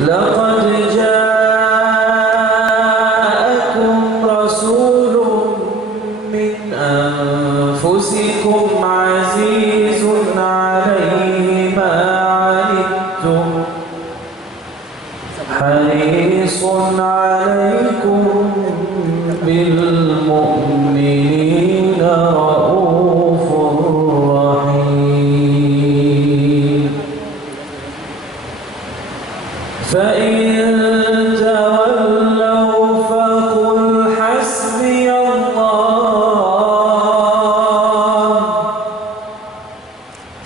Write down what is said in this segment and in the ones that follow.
لقد جاءكم رسول من أنفسكم عزيز عليه ما عنتم حريص عليكم بالمؤمنين رؤوف رحيم فإن تولوا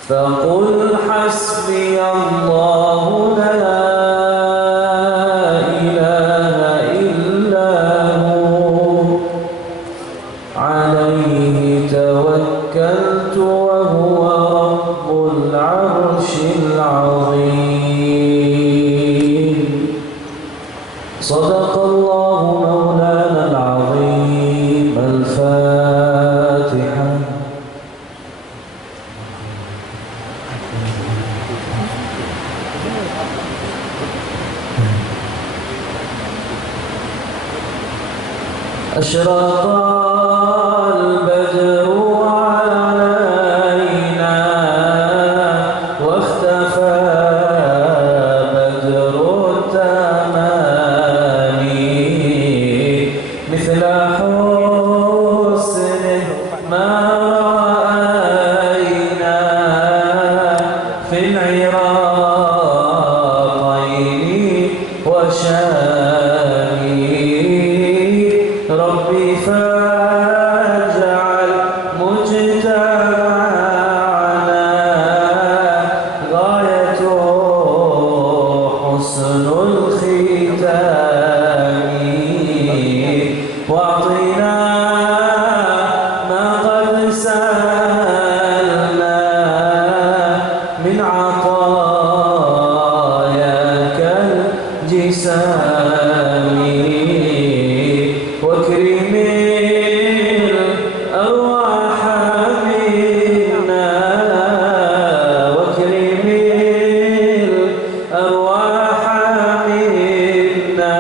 فقل حسبي الله لا إله إلا هو عليه توكلت وهو رب العرش العظيم صدق الله مولانا العظيم الفاتحة. أشرق البدر علينا واختفى بدر التمام مثل حسنه ما رأينا في العراقين وشام ربي فاجعل مجتمعنا غاية حسن الختام واعطنا ما قد سألنا من عطاياك الجسام واكرم الأرواح منا واكرم الأرواح منا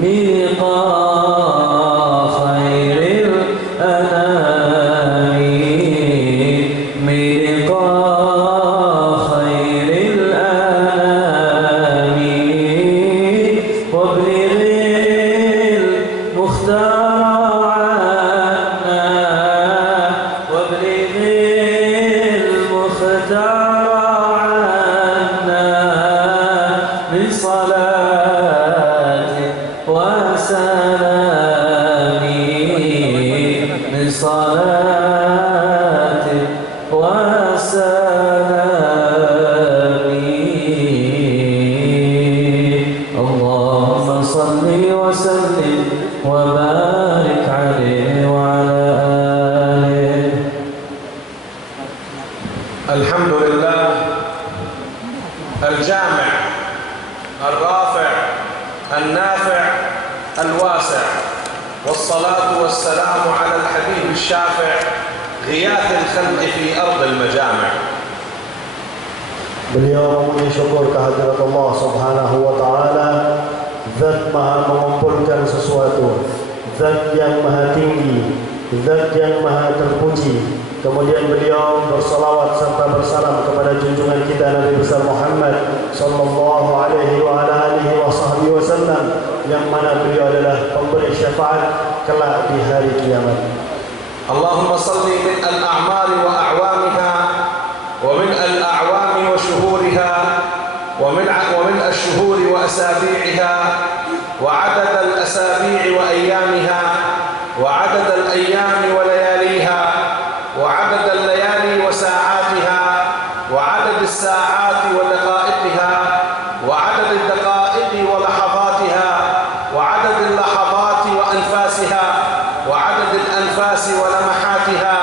ميقا خير الأنام ميقا خير الأنام وابلغ المختار عنا وابلغ المختار عنا من صلاة وسلام من صلاة وسلام اللهم صل وسلم وبارك عليه وعلى آله. الحمد لله الجامع الرافع النافع الواسع والصلاة والسلام على الحبيب الشافع غياث الخلق في أرض المجامع. Beliau memuji syukur kehadirat Allah Subhanahu wa taala, zat maha mengumpulkan sesuatu, zat yang maha tinggi, zat yang maha terpuji. Kemudian beliau bersalawat serta bersalam kepada junjungan kita Nabi besar Muhammad sallallahu alaihi wa ala alihi wa sahbihi wasallam, yang mana beliau adalah pemberi syafaat kelak di hari kiamat. Allahumma salli min al-a'mali wa a'wamiha wa min al-a'wami wa shuhuriha wa min ash-shuhuri wa asabi'iha wa 'adad al-asabi'i wa ayyamiha wa 'adad al-ayyami wa layaliha wa 'adad al-layali wa sa'atiha wa 'adad as-sa'ati wa daqa'iqiha wa 'adad ad-daqa'iqi wa lahadhatiha wa 'adad al-lahadhati wa anfasiha wa 'adad al-anfasi wa lamahatiha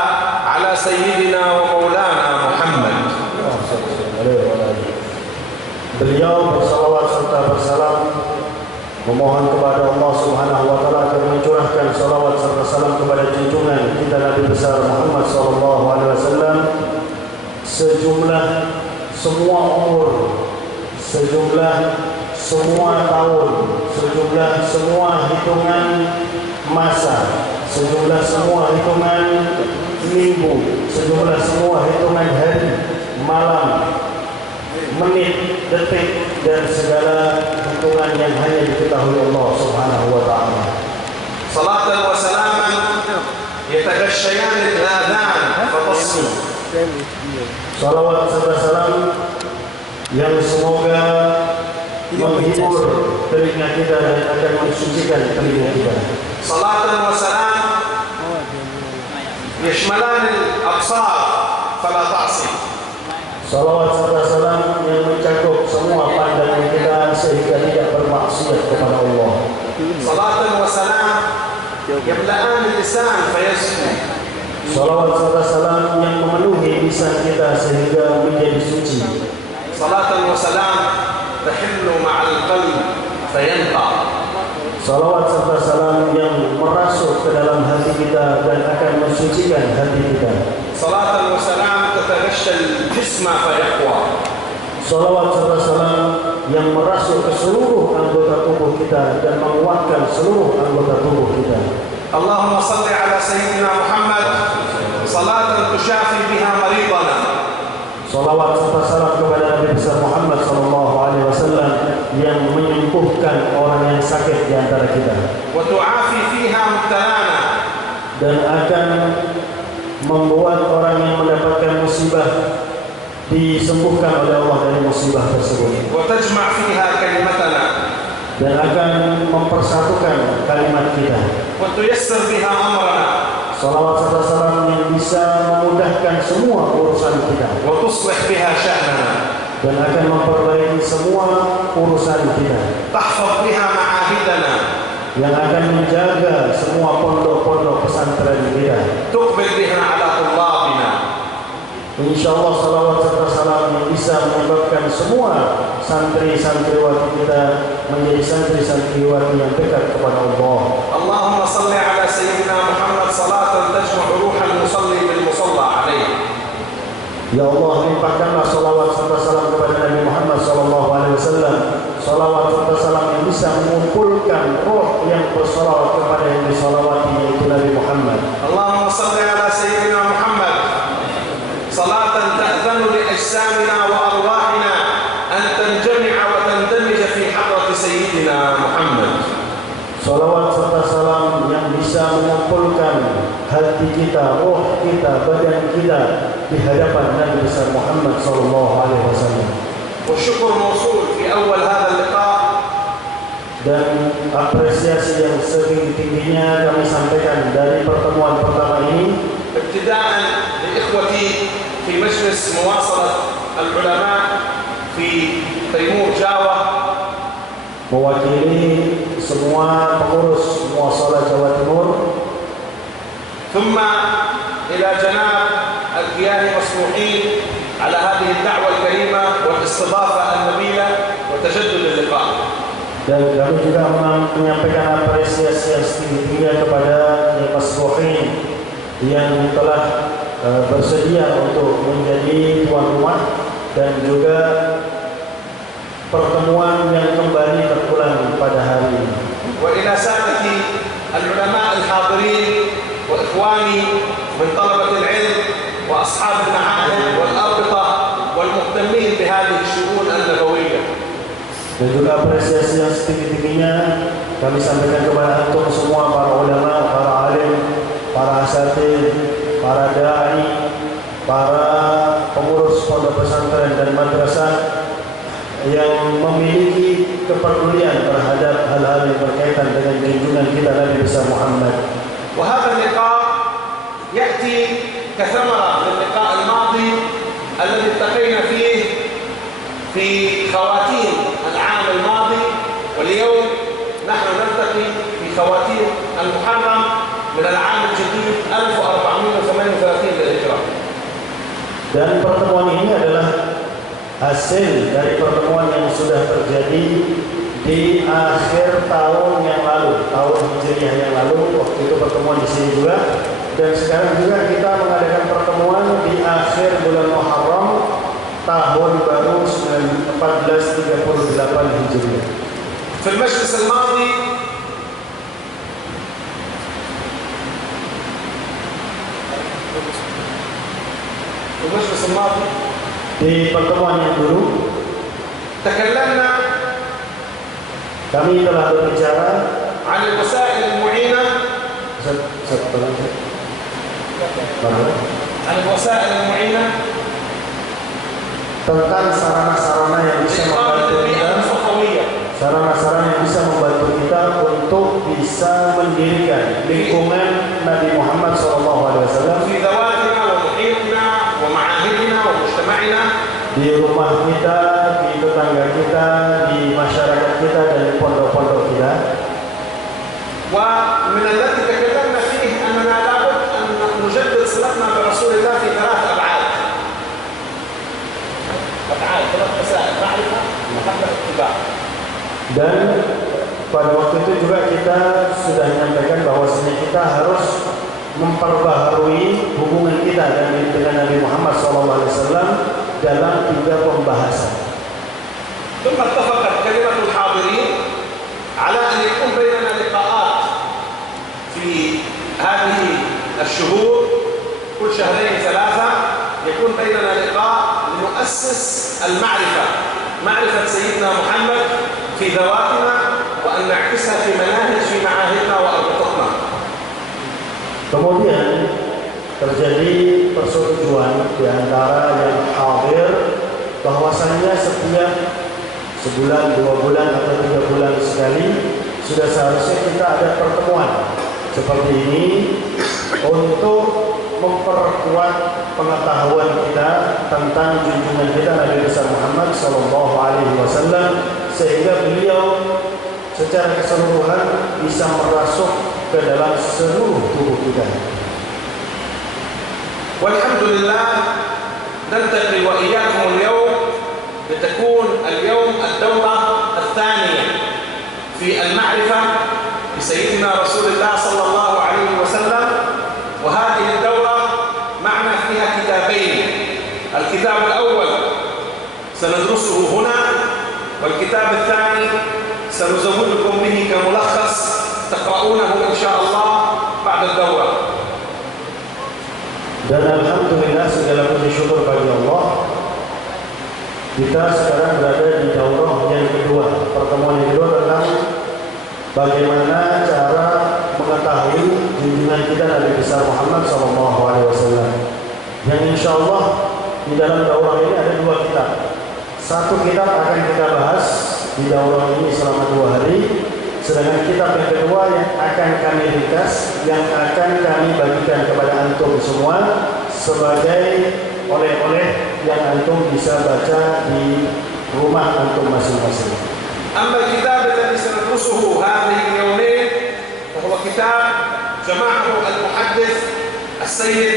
'ala sayyidina wa maulana Muhammad. Beliau bersalawat serta bersalam memohon kepada Allah Subhanahu wa taala agar mencurahkan salawat serta salam kepada junjungan kita Nabi besar Muhammad sallallahu alaihi wasallam sejumlah semua umur, sejumlah semua tahun, sejumlah semua hitungan masa, sejumlah semua hitungan minggu, sejumlah semua hitungan hari, malam, menit, detik, dan segala hitungan yang hanya diketahui Allah Subhanahu wa ta'ala. صلاة وسلاما يتغشيان الآذان فتصل. Salawat serta salam yang semoga menghibur telinga kita dan akan mensucikan telinga kita. صلاة وسلام يشملان الأبصار فلا تعصي. Salawat serta salam yang mencakup semua pandangan kita sehingga tidak bermaksiat kepada Allah. صلاة وسلام يملأان اللسان فيزكو. Salawat serta salam yang memenuhi lisan kita sehingga menjadi suci. صلاة وسلام تحل مع القلب فينقع. Salawat serta salam yang merasuk ke dalam hati kita dan akan mensucikan hati kita. صلاة وسلام تتغشى الجسم فيقوى. Salawat serta salam yang merasuk ke seluruh anggota tubuh kita dan menguatkan seluruh anggota tubuh kita. اللهم صل على سيدنا محمد صلاة تشافي بها مريضنا. Salawat serta salam kepada Nabi besar Muhammad SAW yang menyembuhkan orang yang sakit di antara kita وتعافي فيها مبتلانا. dan akan membuat orang yang mendapatkan musibah disembuhkan oleh Allah dari musibah tersebut وتجمع فيها كلمتنا. dan akan mempersatukan kalimat kita. وتيسر بها أمرنا. Salawat serta salam yang bisa memudahkan semua urusan kita وتصلح بها شأننا. dan akan memperbaiki semua urusan kita, تحفظ بها معاهدنا. yang akan menjaga semua pondok-pondok pesantren kita. تقبل بها على طلابنا. Insyaallah salawat serta salam yang bisa menyebabkan semua santri-santriwati kita menjadi santri-santriwati yang dekat kepada Allah. اللهم صل على سيدنا محمد صلاة تجمع روح المصلي بالمصلى عليه. Ya Allah, limpahkanlah salawat serta salam kepada Nabi Muhammad SAW. Salawat serta salam yang bisa mengumpulkan roh yang bersalawat kepada yang disalawati, yaitu Nabi Muhammad. اللهم صل على سيدنا محمد صلاة تأذن لأجسامنا وأرواحنا أن تنجمع وتندمج في حضرة سيدنا محمد. Salawat serta salam yang bisa mengumpulkan hati kita, roh kita, badan kita di hadapan Nabi besar Muhammad SAW. والشكر موصول في أول هذا اللقاء. Dan apresiasi yang setinggi-tingginya kami sampaikan dari pertemuan pertama ini ابتداء لإخوتي في مجلس مواصلة العلماء في تيمور جاوة. mewakili semua pengurus Muwasalah Jawa Timur, ثم إلى جناب الكيان مسموحين على هذه الدعوة الكريمة والاستضافة النبيلة وتجدد اللقاء. dan kami juga menyampaikan apresiasi yang setinggi-tingginya kepada Mas Bohin yang telah bersedia untuk menjadi tuan rumah dan juga pertemuan yang kembali terulang pada hari ini. وإلى سادة العلماء الحاضرين وإخواني من طلبة العلم وأصحاب المعاهد والأربطة والمهتمين بهذه الشؤون النبوية. Dan juga apresiasi yang setinggi-tingginya kami sampaikan kepada antum semua, para ulama, para alim, para asatidz, para dai, para pengurus pondok pesantren dan madrasah yang memiliki kepedulian terhadap hal-hal yang berkaitan dengan junjungan kita Nabi besar Muhammad. وهذا اللقاء يأتي كثمرة للقاء الماضي الذي التقينا فيه في خواتيم العام الماضي، واليوم نحن نلتقي في خواتيم المحرم من العام الجديد 1438 للهجرة. Dan pertemuan ini adalah hasil dari pertemuan yang sudah terjadi di akhir tahun yang lalu, tahun Hijriah yang lalu. Waktu itu pertemuan di sini juga, dan sekarang juga kita mengadakan pertemuan di akhir bulan Muharram tahun baru في المجلس الماضي di pertemuan yang dulu تكلمنا kami telah berbicara عن الوسائل المعينة عن الوسائل المعينة tentang sarana-sarana yang bisa membantu kita, sarana-sarana yang bisa membantu kita untuk bisa mendirikan lingkungan Nabi Muhammad SAW في ذواتنا ومحيطنا ومعاهدنا ومجتمعنا di rumah kita, di tetangga kita, di masyarakat kita dan di pondok-pondok kita. ومن الذي تكلمنا فيه أننا لابد أن نجدد صلتنا برسول الله في ثلاث أبعاد. ثلاث مسائل: معرفة، محبة، اتباع. Dan pada waktu itu juga kita sudah menyampaikan bahwa kita harus memperbaharui hubungan kita dengan Nabi Muhammad SAW dalam 3 pembahasan. ثم اتفقت كلمة الحاضرين على أن يكون بيننا لقاءات في هذه الشهور كل 2-3 يكون بيننا لقاء لنؤسس المعرفة، معرفة سيدنا محمد في ذواتنا وأن نعكسها في مناهج في معاهدنا وأربطتنا. Kemudian terjadi persetujuan di antara yang hadir bahwasanya setiap sebulan, 2 bulan atau 3 bulan sekali sudah seharusnya kita ada pertemuan seperti ini untuk memperkuat pengetahuan kita tentang junjungan kita Nabi besar Muhammad SAW sehingga beliau secara keseluruhan bisa merasuk ke dalam seluruh tubuh kita. والحمد لله نلتقي وإياكم اليوم لتكون اليوم الدورة الثانية في المعرفة بسيدنا رسول الله صلى الله عليه وسلم، وهذه الدورة معنا فيها كتابين. الكتاب الأول سندرسه هنا، والكتاب الثاني سنزودكم به كملخص تقرؤونه إن شاء الله بعد الدورة. Dan alhamdulillah segala puji syukur bagi Allah, kita sekarang berada di daurah yang kedua, pertemuan yang kedua tentang bagaimana cara mengetahui junjungan kita Nabi besar Muhammad SAW. Yang insya Allah di dalam daurah ini ada 2 kitab. Satu kitab akan kita bahas di daurah ini selama 2 hari. Sedangkan kitab yang kedua yang akan kami ringkas, yang akan kami bagikan kepada antum semua sebagai oleh-oleh yang antum bisa baca di rumah antum masing-masing. أما الكتاب الذي سندرسه هذه اليومين فهو كتاب جمعه المحدث السيد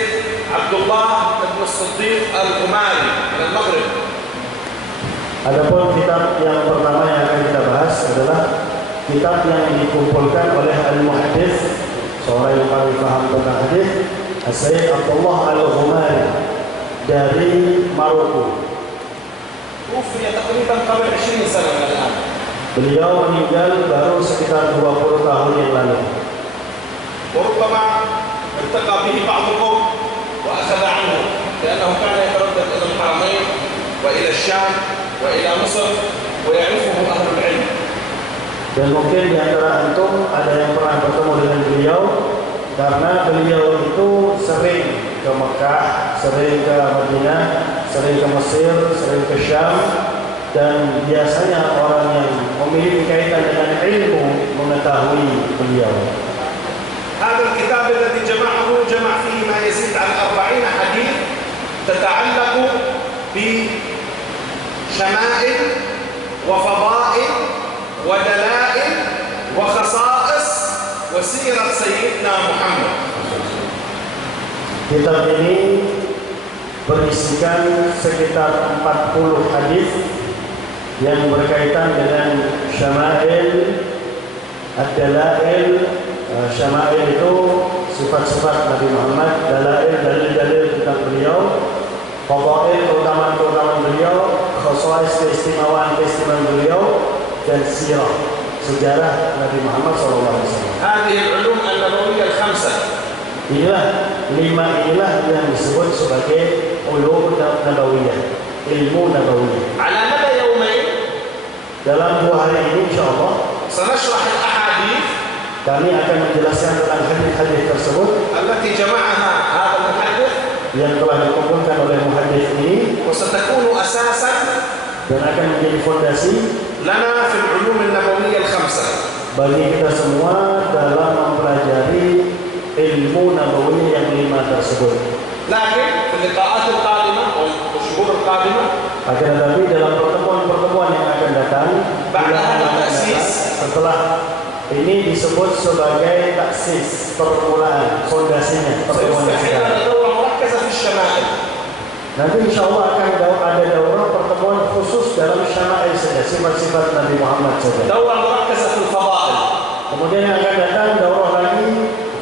عبد الله بن الصديق الغماري من المغرب. Adapun kitab yang pertama yang akan kita bahas adalah kitab yang dikumpulkan oleh al-muhaddits, seorang yang paling paham tentang hadis, Sayyid Abdullah Al-Ghumari dari Maroko. توفي تقريبا قبل 20 سنة من الآن. Beliau meninggal baru sekitar 20 tahun yang lalu. وربما التقى به بعضكم وأخذ عنه لأنه كان يتردد إلى الحرمين وإلى الشام وإلى مصر ويعرفه أهل العلم. Dan mungkin di antara antum ada yang pernah bertemu dengan beliau karena beliau itu sering ke Mekah, sering ke Madinah, sering ke Mesir, sering ke Syam, dan biasanya orang yang memiliki kaitan dengan ilmu mengetahui beliau. هذا الكتاب الذي جمع فيه ما يزيد عن 40 حديث تتعلق بشمائل وفضائل ودلائل وخصائص وسيرة سيدنا محمد. Kitab ini berisikan sekitar 40 hadis yang berkaitan dengan syama'il, ad-dalail. Syama'il itu sifat-sifat Nabi Muhammad, dalail, dalil-dalil tentang beliau, fadail, keutamaan-keutamaan beliau, khasais, keistimewaan beliau, dan sirah. sejarah Nabi Muhammad SAW. هذه العلوم النبوية الخمسة Inilah inilah yang disebut sebagai ulum nabawiyah, ilmu nabawiyah. على مدى يومين Dalam 2 hari ini insyaallah سنشرح الأحاديث kami akan menjelaskan tentang hadis-hadis tersebut التي جمعها هذا المحدث yang telah dikumpulkan oleh muhaddits ini وستكون أساسا dan akan menjadi fondasi لنا في العلوم النبوية الخمسة. bagi kita semua dalam mempelajari ilmu nabawiyah yang 5 tersebut. لكن في اللقاءات القادمة والشهور القادمة Akan tetapi dalam pertemuan-pertemuan yang akan datang, setelah ini disebut sebagai taksis, permulaan, fondasinya, pertemuan yang سيفتح لنا دورة مركزة في الشمائل. Nanti insya Allah akan ada daurah pertemuan khusus dalam syama'il saja, sifat-sifat Nabi Muhammad saja. دورة مركزة في الفضائل. Kemudian yang akan datang daurah lagi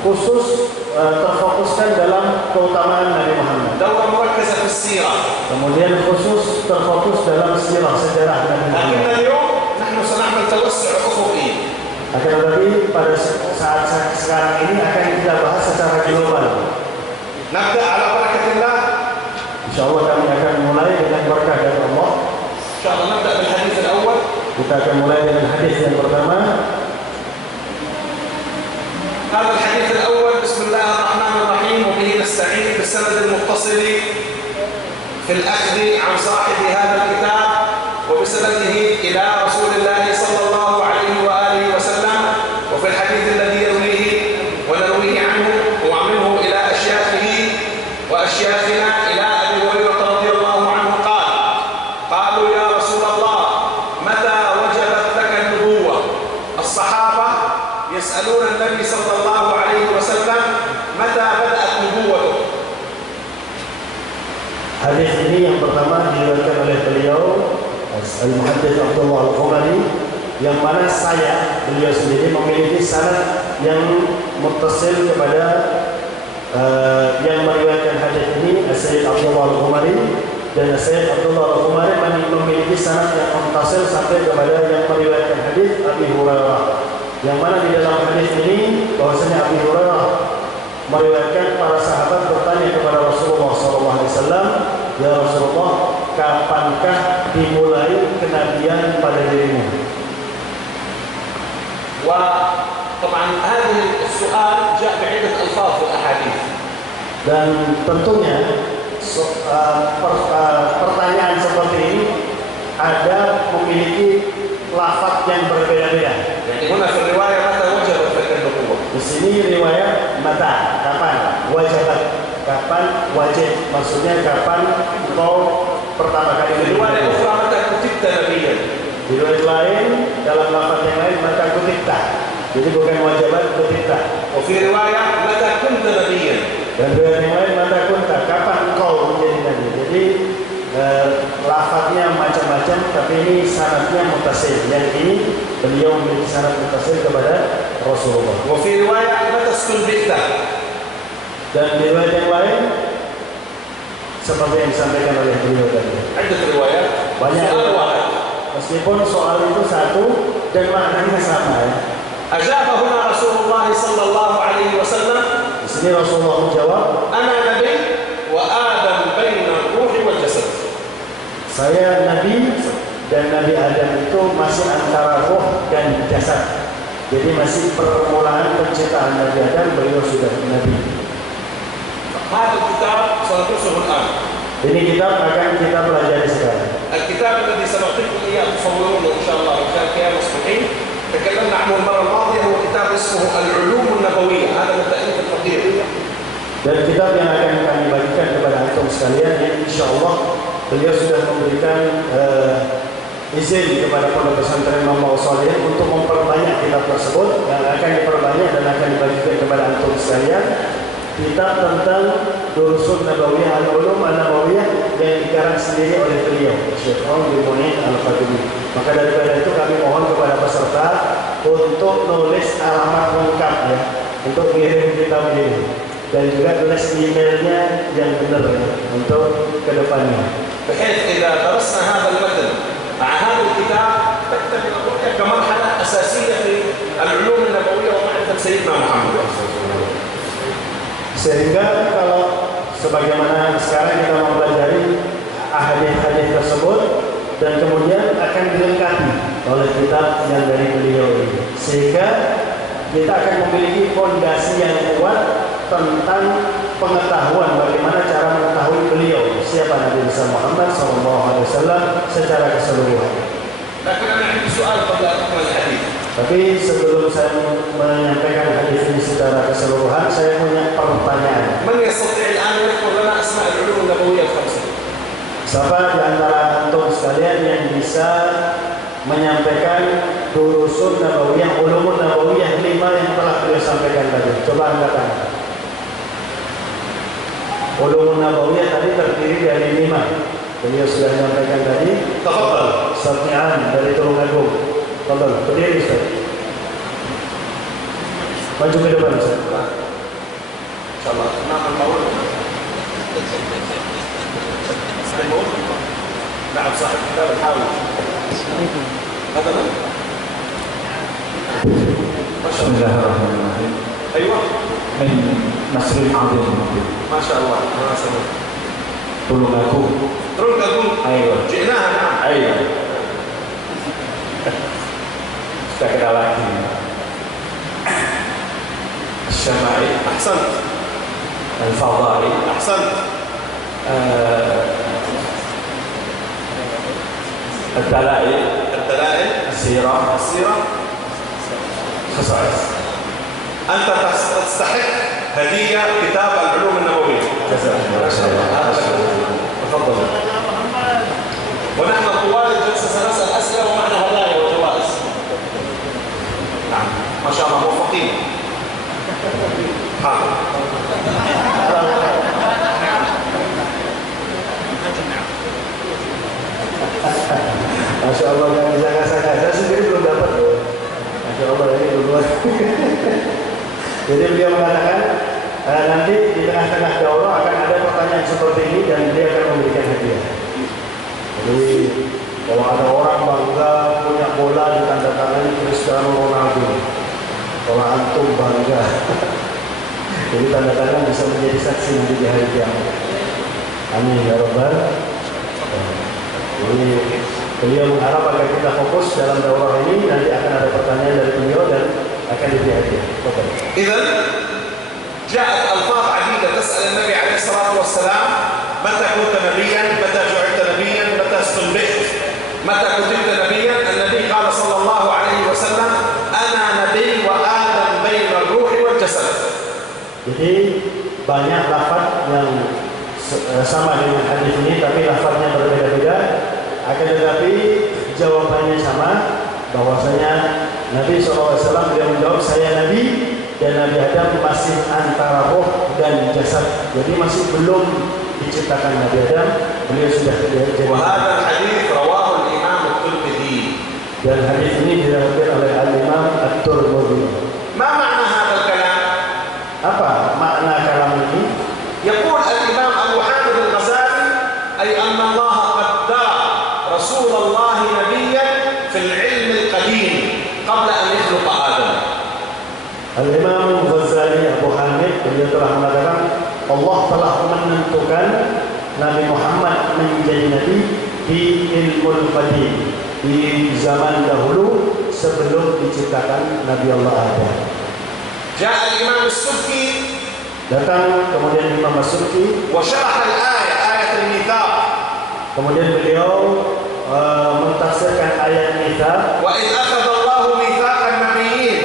khusus terfokuskan dalam keutamaan Nabi Muhammad. دورة مركزة في السيرة. Kemudian khusus terfokus dalam sirah sejarah Nabi Muhammad. لكن اليوم نحن سنعمل توسع أفقي. Akan tetapi pada saat sekarang ini akan kita bahas secara global. نبدأ على بركة الله. Insya Allah kami akan mulai dengan berkah dari Allah. إن شاء الله نبدأ بالحديث الأول. Kita akan mulai dengan hadis yang pertama. هذا الحديث الأول بسم الله الرحمن الرحيم وبه نستعين بالسند المتصل في الأخذ عن صاحب هذا الكتاب وبسنده إلى رسول الله صلى الله عليه وآله وسلم وفي الحديث الذي يرويه ونرويه عنه ومنه إلى أشياخه وأشياخنا إلى أبي هريرة رضي الله عنه قال قالوا يا رسول الله متى وجبت لك النبوة؟ الصحابة يسألون النبي صلى الله عليه وسلم متى بدأت نبوته؟ Hadis ini yang pertama diriwayatkan oleh beliau Al-Muhaddits Abdullah Al-Khomari, yang mana beliau sendiri memiliki sanad yang muttasil kepada yang meriwayatkan hadis ini Sayyid Abdullah Al-Khomari, dan Sayyid Abdullah Al-Khomari memiliki sanad yang muttasil sampai kepada yang meriwayatkan hadis Abi Hurairah, yang mana di dalam hadis ini bahwasanya Abi Hurairah meriwayatkan para sahabat bertanya kepada Rasulullah SAW, ya Rasulullah, kapankah dimulai kenabian pada dirimu? وطبعا هذه السؤال جاء بعدة ألفاظ في الأحاديث. Dan tentunya pertanyaan seperti ini ada memiliki lafaz yang berbeda-beda. يعني هنا في الرواية متى وجبت لك النبوة؟ Di sini riwayat mata, kapan, wajibat, kapan wajib, maksudnya kapan engkau pertama kali في الرواية الأخرى متى كتبت نبيا؟ Di riwayat lain, dalam lafaz yang lain mata kutipta. Jadi bukan wajibat kutipta. وفي رواية متى كنت نبيا؟ Dan riwayat yang lain mata kunta, kapan engkau menjadi nabi. Jadi lafaznya macam-macam, tapi ini sanadnya mutasil. Yang ini beliau memiliki sanad mutasil kepada Rasulullah. وفي رواية متى استنبئت؟ Dan di riwayat yang lain seperti yang disampaikan oleh beliau tadi. عدة روايات. Banyak سؤال واحد. meskipun soal itu satu dan maknanya sama ya. أجاب هنا رسول الله صلى الله عليه وسلم Di sini Rasulullah menjawab, أنا نبي وآدم بين الروح والجسد. saya nabi dan Nabi Adam itu masih antara roh dan jasad. Jadi masih permulaan penciptaan Nabi Adam, beliau sudah nabi. هذا الكتاب سندرسه الآن. Ini kitab akan kita pelajari sekarang. الكتاب الذي سنعطيكم إياه تصورونه إن شاء الله إن كان كيان مصلحين. تكلمنا عنه المرة الماضية، هو كتاب اسمه العلوم النبوية. هذا من تأليف الفقيه. Dan kitab yang akan kami bagikan kepada antum sekalian, yang insya Allah beliau sudah memberikan izin kepada pondok pesantren Mamau Salih untuk memperbanyak kitab tersebut, yang akan diperbanyak dan akan dibagikan kepada antum sekalian. Kitab tentang Durusun Nabawiyah Al-Ulum An-Nabawiyah yang dikarang sendiri oleh beliau, Syekh Rabi Munir Al-Fatimi. Maka daripada itu kami mohon kepada peserta untuk nulis alamat lengkap ya, untuk kirim kitab ini, dan juga tulis emailnya yang benar ya, untuk kedepannya. بحيث إذا درسنا هذا المتن مع هذا الكتاب تكتمل الرؤية كمرحلة أساسية Sehingga kalau sebagaimana sekarang kita mempelajari hadis-hadis tersebut dan kemudian akan dilengkapi oleh kitab yang dari beliau ini, sehingga kita akan memiliki fondasi yang kuat tentang pengetahuan bagaimana cara mengetahui beliau siapa Nabi besar Muhammad SAW secara keseluruhan. Tapi sebelum saya menyampaikan hadis ini secara keseluruhan, saya punya pertanyaan. Siapa di antara antum sekalian yang bisa menyampaikan durusun nabawiyah, ulumul nabawiyah 5 yang telah beliau sampaikan tadi? Coba angkat tangan. Ulumul nabawiyah tadi terdiri dari 5. Beliau sudah menyampaikan tadi. Tafadhal. Sati'an dari Tulungagung. Tafadhal. Berdiri Ustaz. Maju ke depan Ustaz. Insyaallah. Nama Maul. نعم صاحب كتاب الحاوي هذا بسم الله الرحمن الرحيم. ايوه من نصر العظيم ما شاء الله ما سمع Tulungagung. ايوه جئناها نعم Ayo. Sudah kenal lagi. Syamai, احسنت Al-Fadhari, احسنت الدلائل, الدلائل السيرة, خصائص. انت تستحق هديه كتاب العلوم النبويه. جزاك الله خيرا. تفضل. ونحن طوال الجلسه سنسال اسئله ومعنا هدايا وجوائز. نعم ما شاء الله موفقين. حاضر. Masya Allah, nggak bisa ngasah-ngasah. Saya sendiri belum dapat. Masya Allah, ini duluan. Jadi beliau mengatakan nanti di tengah-tengah daurah akan ada pertanyaan seperti ini dan dia akan memberikan hadiah. Jadi kalau ada orang bangga punya bola ditandatangani Cristiano Ronaldo, kalau antum bangga, jadi tanda tangan bisa menjadi saksi nanti di hari kiamat. Amin ya Rabbal. Jadi beliau mengharap agar kita fokus dalam daurah ini, nanti akan ada pertanyaan dari beliau dan akan diberi hadiah. إذا جاءت ألفاظ عديدة تسأل النبي عليه الصلاة والسلام متى كنت نبيا؟ متى جعلت نبيا؟ متى استنبئت؟ متى كتبت نبيا؟ النبي قال صلى الله عليه وسلم أنا نبي وآدم بين الروح والجسد. Jadi banyak lafaz yang sama dengan hadis ini, tapi lafaznya berbeda-beda. Akan tetapi jawabannya sama, bahwasanya Nabi SAW beliau menjawab, saya Nabi dan Nabi Adam masih antara roh dan jasad. Jadi masih belum diciptakan Nabi Adam, beliau sudah jadi. وهذا الحديث رواه الإمام الترمذي. Dan hadis ini diriwayatkan oleh Al-Imam At-Tirmidzi. ما معنى هذا الكلام؟ Apa makna kalam ini? يقول الإمام أبو حامد الغزالي أي أن الله قدر رسول الله نبيا في العلم القديم قبل أن يخلق آدم. Al-Imam Ghazali Abu Hamid beliau telah mengatakan Allah telah menentukan Nabi Muhammad menjadi nabi di ilmu qadim, di zaman dahulu sebelum diciptakan Nabi Allah Adam. جاء الإمام السبكي Datang kemudian Imam As-Subki وشرح الآية آية الميثاق. Kemudian beliau mentafsirkan ayat Mitsaq. وإذ أخذ الله ميثاق النبيين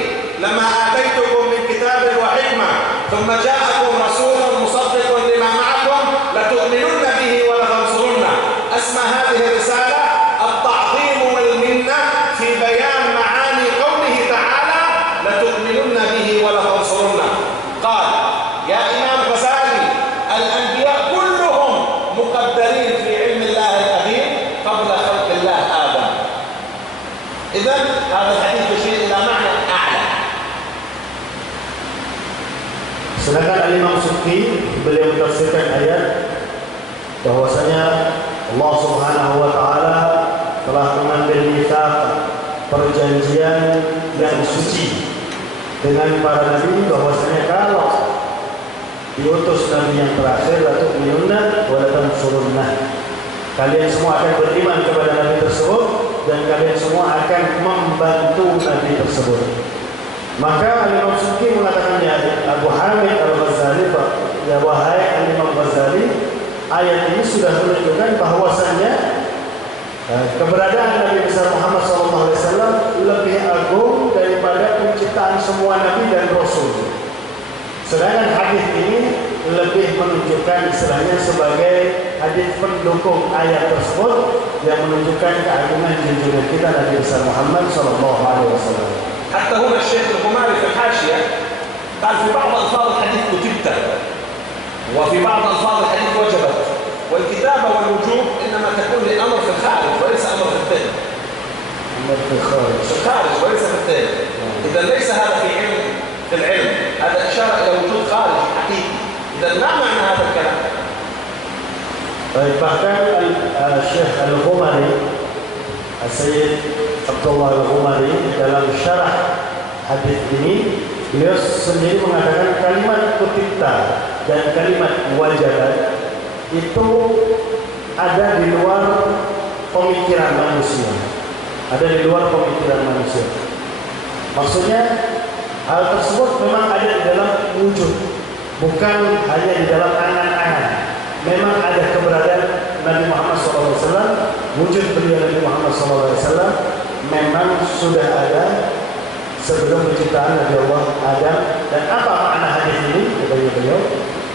لما آتيتكم من كتاب وحكمة ثم جاءكم رسول مصدق لما معكم لتؤمنن به ولتنصرنه. أسمى هذه الرسالة التعظيم والمنة في بيان معاني قوله تعالى لتؤمنن به ولتنصرنه. قال يا إمام غزالي الأنبياء كلهم مقدرين في علم الله القديم قبل خلق الله آدم. إذن هذا الحديث يشير إلى معنى أعلى. Sedangkan Al-Imam Subki beliau mentafsirkan ayat bahwasanya Allah Subhanahu wa taala telah mengambil mitsaq, perjanjian yang suci dengan para nabi, bahwasanya kalau di diutus Nabi yang terakhir, la tu'minunna wa la tansurunnah. Kalian semua akan beriman kepada Nabi tersebut dan kalian semua akan membantu Nabi tersebut. Maka Imam Subki mengatakan, ya Abu Hamid Al-Ghazali, ya wahai Imam Ghazali, ayat ini sudah menunjukkan bahwasannya keberadaan Nabi besar Muhammad SAW lebih agung daripada penciptaan semua Nabi dan Rasul. Sedangkan hadis ini lebih menunjukkan istilahnya sebagai hadis pendukung ayat tersebut yang menunjukkan keagungan junjungan kita Nabi besar Muhammad SAW. حتى هنا الشيخ الغماري في الحاشية قال في بعض ألفاظ الحديث كتبت وفي بعض ألفاظ الحديث وجبت، والكتابة والوجوب إنما تكون لأمر في الخارج وليس أمر في الذهن. أمر في الخارج. في الخارج وليس في الذهن. إذا ليس هذا في العلم، هذا إشارة إلى وجود خارج حقيقي. إذا ما معنى هذا الكلام؟ Bahkan Syekh Al-Ghumari, Sayyid Abdullah Al-Ghumari dalam syarah hadis ini, beliau sendiri mengatakan kalimat kutipta dan kalimat wajabat itu ada di luar pemikiran manusia. Ada di luar pemikiran manusia. Maksudnya hal tersebut memang ada di dalam wujud, bukan hanya di dalam angan-angan. Memang ada keberadaan Nabi Muhammad SAW, wujud beliau Nabi Muhammad SAW memang sudah ada sebelum penciptaan Nabi Allah Adam. Dan apa makna hadis ini? Kata beliau,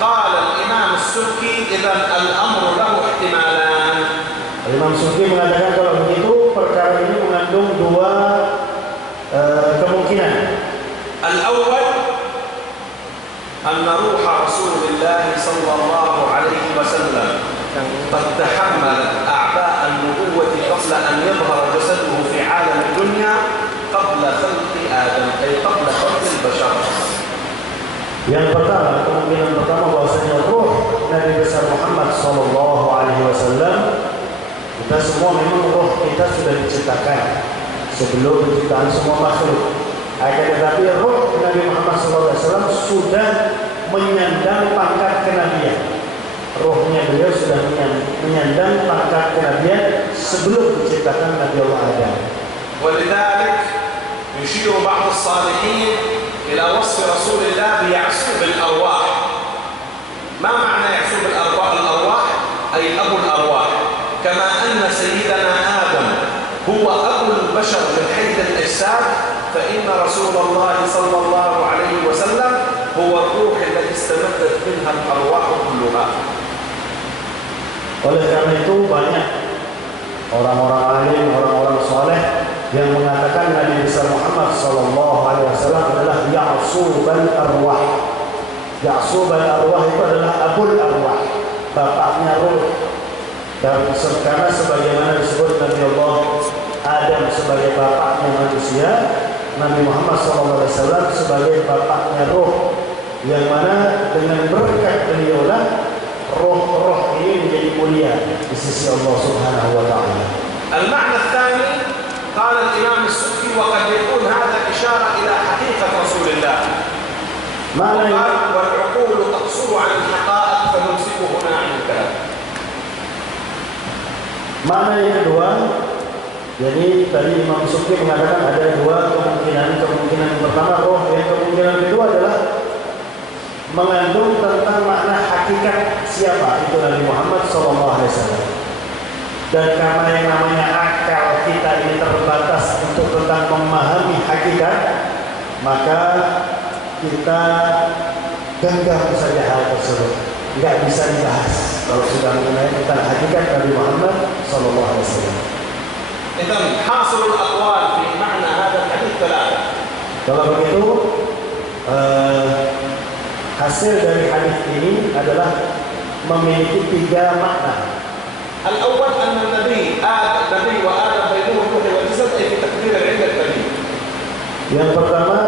qala al-Imam As-Subki idzan al-amru lahu ihtimalan. Imam Subki mengatakan kalau begitu perkara ini mengandung dua kemungkinan. Al-awwal أن روح رسول الله صلى الله عليه وسلم قد تحمل أعباء النبوة قبل أن يظهر جسده في عالم الدنيا قبل خلق آدم، أي قبل خلق البشر. Yang pertama, kemungkinan pertama bahwasanya ruh Nabi besar Muhammad sallallahu alaihi wasallam, kita semua memang ruh kita sudah diciptakan sebelum penciptaan semua makhluk. Akan tetapi ruh Nabi Muhammad SAW sudah menyandang pangkat kenabian. Ruhnya beliau sudah menyandang pangkat kenabian sebelum diciptakan Nabi Allah Adam. ولذلك يشير بعض الصالحين إلى وصف رسول الله بيعصوب الأرواح. ما معنى يعصوب الأرواح؟ أي أبو الأرواح. كما أن سيدنا آدم هو أبو البشر من حيث الأجساد، فإن رسول الله صلى الله عليه وسلم هو الروح التي استمدت منها الأرواح كلها. Oleh karena itu banyak orang-orang alim, orang-orang soleh yang mengatakan Nabi besar Muhammad sallallahu alaihi wasallam adalah ya'subal arwah. Ya'subal arwah itu adalah abul arwah, bapaknya ruh. Dan karena sebagaimana disebut Nabi Allah Adam sebagai bapaknya manusia, Nabi Muhammad SAW sebagai bapaknya roh, yang mana dengan berkat beliaulah roh-roh ini menjadi mulia di sisi Allah Subhanahu wa taala. المعنى الثاني قال الإمام السبكي وقد يكون هذا إشارة إلى حقيقة رسول الله. قال والعقول تقصر عن الحقائق فنمسك هنا عن الكلام. Makna yang kedua, jadi tadi Imam Subki mengatakan ada dua kemungkinan. Kemungkinan pertama roh, yang kemungkinan kedua adalah mengandung tentang makna hakikat siapa itu Nabi Muhammad SAW. Dan karena yang namanya akal kita ini terbatas untuk tentang memahami hakikat, maka kita genggam saja hal tersebut, nggak bisa dibahas kalau sudah mengenai tentang hakikat Nabi Muhammad SAW. إذن حاصل الأقوال في معنى هذا الحديث ثلاثة. Kalau begitu hasil dari hadis ini adalah memiliki tiga makna. الأول أن النبي وآدم بينهم الروح والجسد أي في تقدير العلم الكبير. Yang pertama,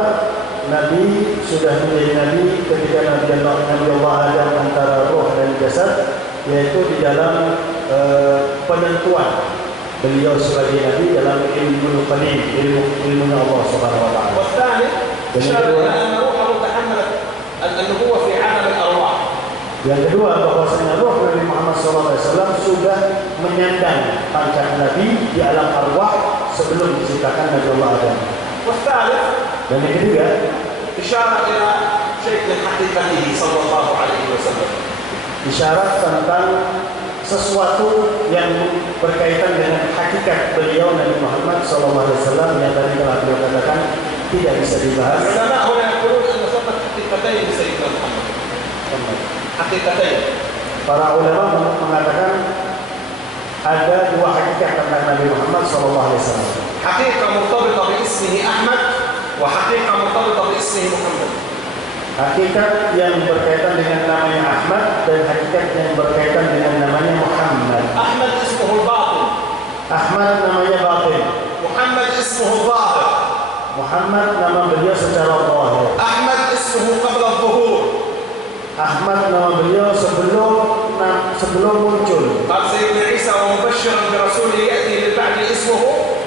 Nabi sudah menjadi Nabi ketika Nabi Allah Adam antara roh dan jasad, yaitu di dalam penentuan beliau sebagai Nabi dalam ilmu qadim, ilmu Allah Subhanahu wa taala. والثاني إشارة إلى أن روحه تحملت النبوة في عالم الأرواح. Yang kedua, bahwasanya roh Nabi Muhammad SAW sudah menyandang pangkat Nabi di alam arwah sebelum diciptakan Nabi Allah Adam. والثالث Dan yang ketiga, إشارة إلى شيء من حقيقته صلى الله عليه وسلم. isyarat tentang sesuatu yang berkaitan dengan hakikat beliau Nabi Muhammad SAW yang tadi telah beliau katakan tidak bisa dibahas. العلماء هنا يقولون أن ثمة حقيقتين لسيدنا محمد. حقيقتين. Para ulama mengatakan ada dua hakikat tentang Nabi Muhammad SAW. حقيقة مرتبطة باسمه أحمد وحقيقة مرتبطة باسمه محمد. Hakikat yang berkaitan dengan namanya Ahmad dan hakikat yang berkaitan dengan namanya Muhammad. أحمد اسمه الباطن. Ahmad namanya batin. محمد اسمه الظاهر. Muhammad nama beliau secara zahir. أحمد اسمه قبل الظهور. Ahmad nama beliau sebelum muncul. قال سيدنا عيسى ومبشرا برسول يأتي من بعد اسمه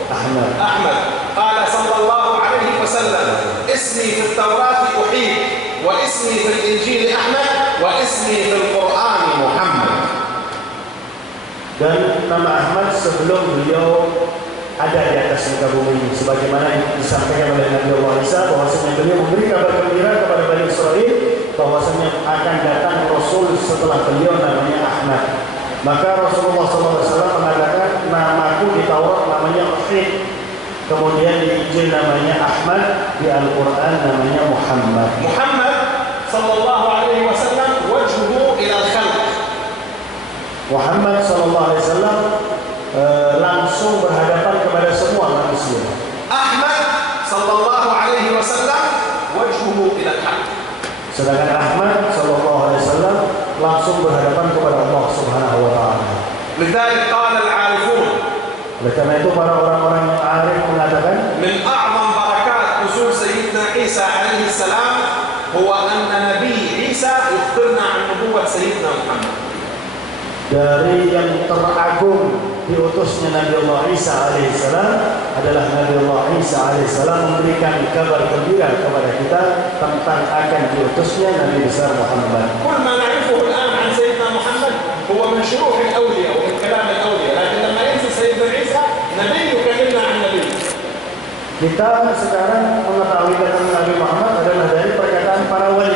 Ahmad. أحمد. قال صلى الله عليه وسلم اسمي في التوراة أحيد واسمي في الإنجيل أحمد واسمي في القرآن محمد. Dan nama Ahmad sebelum beliau ada di atas muka bumi ini, sebagaimana yang disampaikan oleh Nabi Allah Isa bahwasanya beliau memberi kabar gembira kepada Bani Israel bahwasanya akan datang Rasul setelah beliau namanya Ahmad. Maka Rasulullah SAW mengatakan namaku di Taurat namanya Uhid, kemudian di Injil namanya Ahmad, di Al-Quran namanya Muhammad. محمد صلى الله عليه وسلم وجهه إلى الخلق. Muhammad SAW langsung berhadapan kepada semua manusia. أحمد صلى الله عليه وسلم وجهه إلى الحق. Sedangkan Ahmad SAW langsung berhadapan kepada Allah Subhanahu wa taala. لذلك قال العارفون Oleh karena itu para orang-orang yang arif mengatakan من أعظم بركات نزول سيدنا عيسى عليه السلام هو أن نبي عيسى يخبرنا عن نبوة سيدنا محمد. dari yang teragung diutusnya Nabi Allah Isa alaihissalam adalah Nabi Allah Isa alaihissalam memberikan kabar gembira kepada kita tentang akan diutusnya Nabi besar Muhammad. كل ما نعرفه الآن عن سيدنا محمد هو من شروح الأولياء ومن كلام الأولياء، لكن لما ينزل سيدنا عيسى نبي يكلمنا عن نبي. Kita sekarang mengetahui tentang Nabi Muhammad adalah dari perkataan para wali.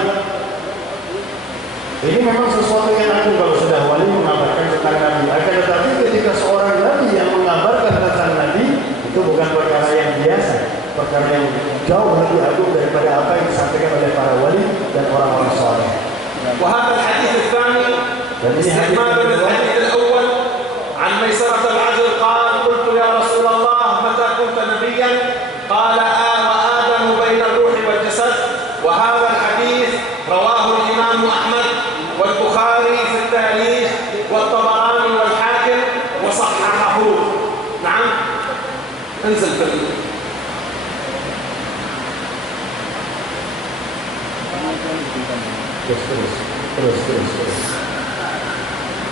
Ini memang sesuatu yang agung kalau sudah wali mengabarkan tentang Nabi. Akan tetapi ketika seorang Nabi yang mengabarkan tentang Nabi, itu bukan perkara yang biasa, perkara yang jauh lebih agung daripada apa yang disampaikan oleh para wali dan orang-orang saleh. وهذا الحديث الثاني استكمالا للحديث الأول عن ميسرة العجل قال قلت يا رسول الله متى كنت نبيا؟ قال وآدم بين الروح والجسد. وهذا الحديث رواه الإمام أحمد والبخاري في التاريخ والطبراني والحاكم وصححه. نعم انزل في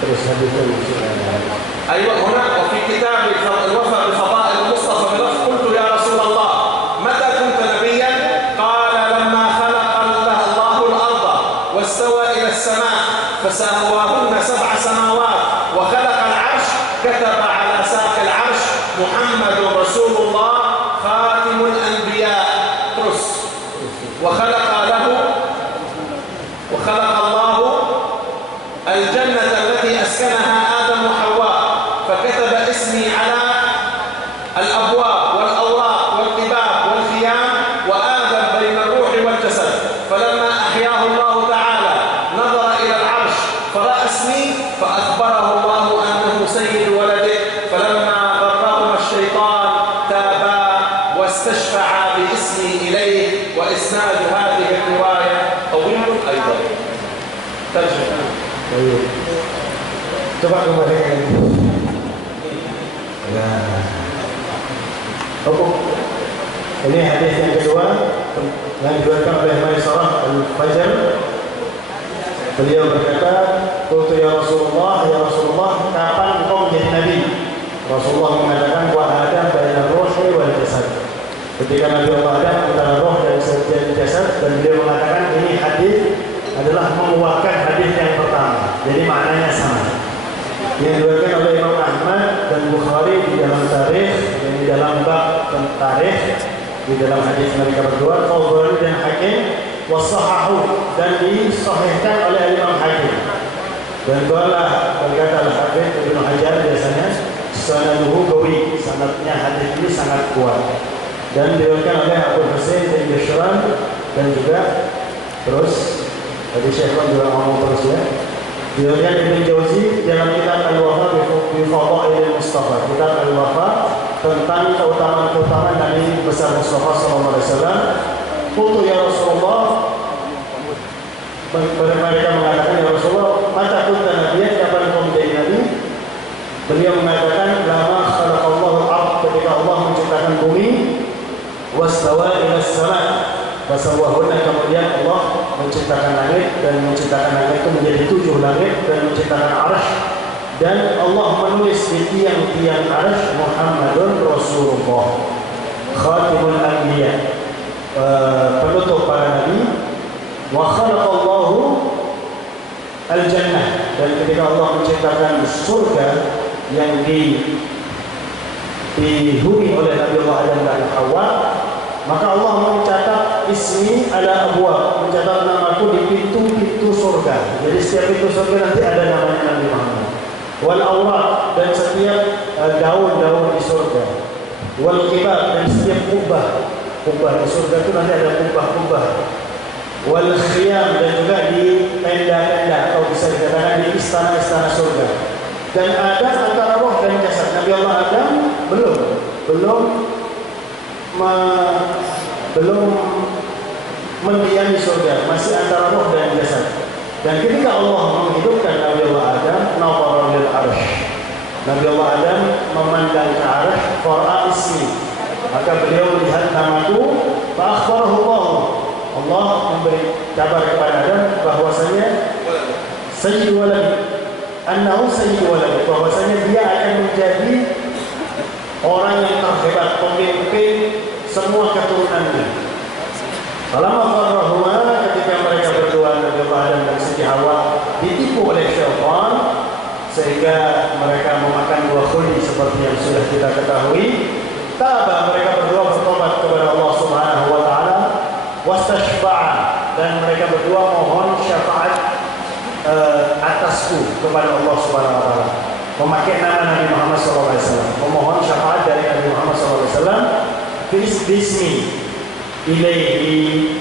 Terus hadisnya. أيوة هنا وفي كتاب الوفاء بفضائل المصطفى بلفظ قلت يا رسول الله متى كنت نبيا؟ قال لما خلق الله الأرض واستوى إلى السماء فسواهن 7 سماوات وخلق العرش كتب على ساق العرش محمد رسول الله خاتم الأنبياء ترس وخلق الله الجنة التي أسكنها آدم وحواء فكتب اسمي على الأبواب والأوراق والقباب والخيام وآدم بين الروح والجسد. فلما أحياه الله تعالى نظر إلى العرش فرأى اسمي فأخبره الله أنه سيد ولده. فلما غرهما الشيطان تابا واستشفعا باسمي إليه. وإسناد هذه الرواية طويل أيضا. ترجمة. Coba kembali. Nah. Ini hadis yang kedua yang diriwayatkan oleh Maisarah Al-Fajr. Beliau berkata, "Qultu ya Rasulullah, kapan engkau menjadi nabi?" Rasulullah mengatakan, "Wa Adam baina ruhi wal jasad." Ketika Nabi Allah Adam antara roh dan jasad, dan beliau mengatakan ini hadis adalah menguatkan hadis yang pertama. di dalam hadis mereka berdua, Tabrani dan Hakim, wasahahu, dan disahihkan oleh Imam Hakim. Dan itulah berkata Al-Hafidz Ibnu Hajar biasanya sanaduhu qawi, sanadnya hadis ini sangat kuat. Dan diriwayatkan oleh Abu Husain bin Bishran dan juga terus tadi Syekh juga ngomong terus ya. Diriwayatkan Ibnu Jauzi dalam kitab Al-Wafa bi Fadailil Mustafa, kitab Al-Wafa tentang keutamaan-keutamaan Nabi besar Mustafa sallallahu alaihi wasallam. Qultu ya Rasulullah, mereka mengatakan ya Rasulullah, mata kunta nabiyyan, kapan kau menjadi nabi? Beliau mengatakan lama khalaqallahu al-ard, ketika Allah menciptakan bumi, wastawa ila as-sama', fasawwahunna, kemudian Allah menciptakan langit dan menciptakan langit itu menjadi 7 langit dan menciptakan arsy, dan Allah menulis di tiang-tiang arsy Muhammadun Rasulullah khatimul anbiya, penutup para nabi. Wa khalaqallahu al-jannah, dan ketika Allah menciptakan surga yang dihuni oleh Nabi Allah Adam dan Hawa, maka Allah mencatat ismi ala abwab, mencatat namaku di pintu-pintu surga. Jadi setiap pintu surga nanti ada namanya Nabi Muhammad. Wal awraq, dan setiap daun-daun di surga. Wal qibab, dan setiap kubah di surga itu nanti ada kubah-kubah. Wal khiyam, dan juga di tenda-tenda atau bisa dikatakan di istana-istana surga. Dan ada antara roh dan jasad. Nabi Allah Adam belum mendiami surga, masih antara roh dan jasad. Dan ketika Allah menghidupkan Nabi Allah Adam, nawara lil arsy, Nabi Allah Adam memandang ke arsy, qara'a ismi, maka beliau melihat namaku, fa akhbarahu Allah memberi kabar kepada Adam bahwasanya sayyidu walad, annahu sayyidu walad, bahwasanya dia akan menjadi orang yang terhebat, pemimpin semua keturunannya. Falamma qarrahuma, ketika mereka berdua Nabi Adam dan Siti Hawa ditipu oleh syaitan sehingga mereka memakan buah khuldi seperti yang sudah kita ketahui, taba, mereka berdua bertobat kepada Allah Subhanahu wa taala, wastashfa'a, dan mereka berdua mohon syafaat atasku kepada Allah Subhanahu wa taala, memakai nama Nabi Muhammad sallallahu alaihi wasallam, memohon syafaat dari Nabi Muhammad sallallahu alaihi wasallam, bismi ilaihi,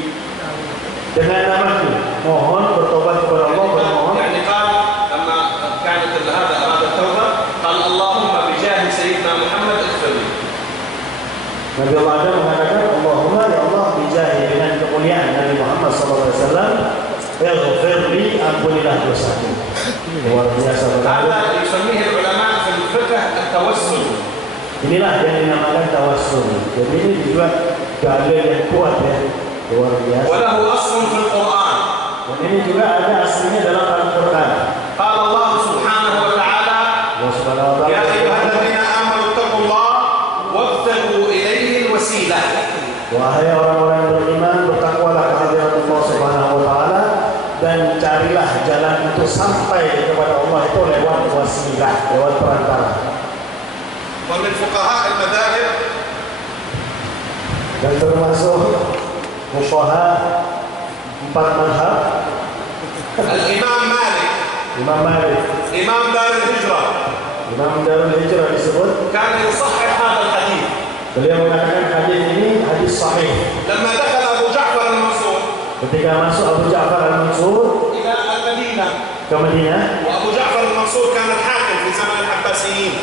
dengan namaku, mohon bertobat kepada Allah, bermohon. يعني قال لما كانت هذا أراد التوبة قال اللهم بجاه سيدنا محمد اغفر لي. Nabi Allah Adam mengatakan, Allahumma ya Allah, bijahi, dengan kemuliaan Nabi Muhammad SAW, ighfir li, ampunilah dosaku. Luar biasa. هذا يسميه العلماء في الفقه التوسل. Inilah yang dinamakan tawassul. Jadi ini juga dalil yang kuat ya. Luar biasa. وله أصل في القرآن. Dan ini juga ada aslinya dalam Al-Quran. قال الله سبحانه وتعالى يا أيها الذين آمنوا اتقوا الله وابتغوا إليه الوسيلة. Wahai orang-orang yang beriman, bertakwalah kehadirat Allah Subhanahu wa taala dan carilah jalan untuk sampai kepada Allah itu lewat wasilah, lewat perantara. ومن فقهاء المذاهب Dan termasuk fuqaha 4 mazhab, الإمام مالك Imam Malik, إمام دار الهجرة Imam Darul Hijrah disebut, كان يصحح هذا الحديث. beliau mengatakan hadis ini hadis sahih. لما دخل أبو جعفر المنصور Ketika masuk Abu Ja'far al-Mansur إلى المدينة، ke Madinah, وأبو جعفر المنصور كان الحاكم في زمن العباسيين،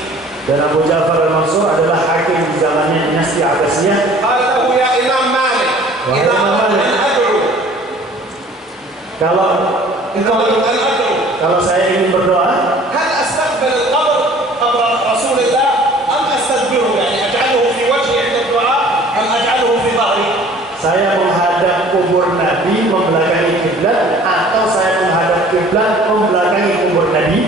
dan Abu Ja'far al-Mansur adalah hakim di zamannya dinasti Abbasiyah. قال له يا إمام مالك إذا أردت أن أدعو Kalau saya ingin berdoa, هل أستقبل القبر قبر رسول الله أم أستدبره، يعني أجعله في وجهي عند الدعاء أم أجعله في ظهري؟ saya menghadap kubur Nabi membelakangi kiblat, atau saya menghadap kiblat membelakangi kubur Nabi?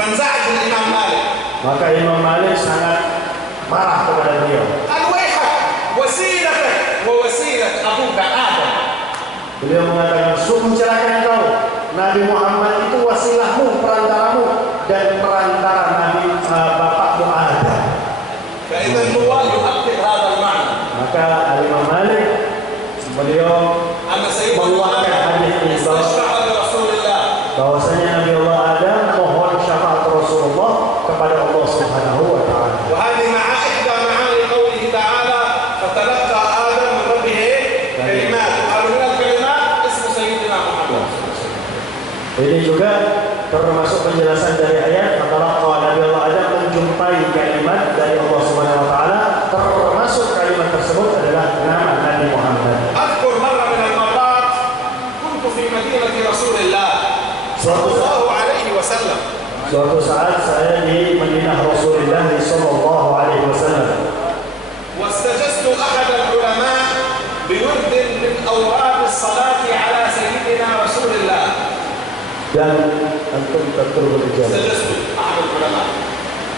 فانزعج الإمام مالك. Maka Imam Malik sangat marah kepada beliau. قال ويحك وسيلتك ووسيلة أبوك آدم. Beliau mengatakan, sungguh celaka engkau, Nabi Muhammad itu wasilahmu, perantaramu, dan perantara Nabi bapakmu Adam. فإذا هو يؤكد هذا المعنى. Maka Imam Malik Suatu saat saya di Madinah Rasulullah sallallahu alaihi wasallam. واستجزت أحد العلماء بورد من أوراد الصلاة على سيدنا رسول الله. Dan antum terus berbicara. استجزت أحد العلماء.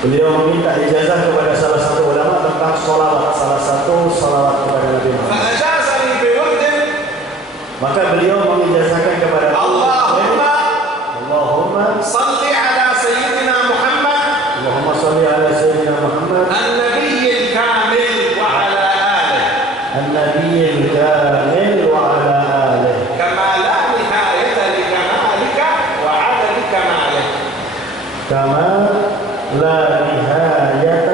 Beliau meminta ijazah kepada salah satu ulama tentang sholawat, salah satu sholawat kepada Nabi Muhammad. فأجازني بورد. Maka beliau mengijazahkan kepada Allahumma صل على سيدنا محمد. Allahumma salli ala sayyidina Muhammad النبي الكامل وعلى آله. النبي الكامل وعلى آله كما لا نهاية لكمالك وعدد كمالك. كما لا نهاية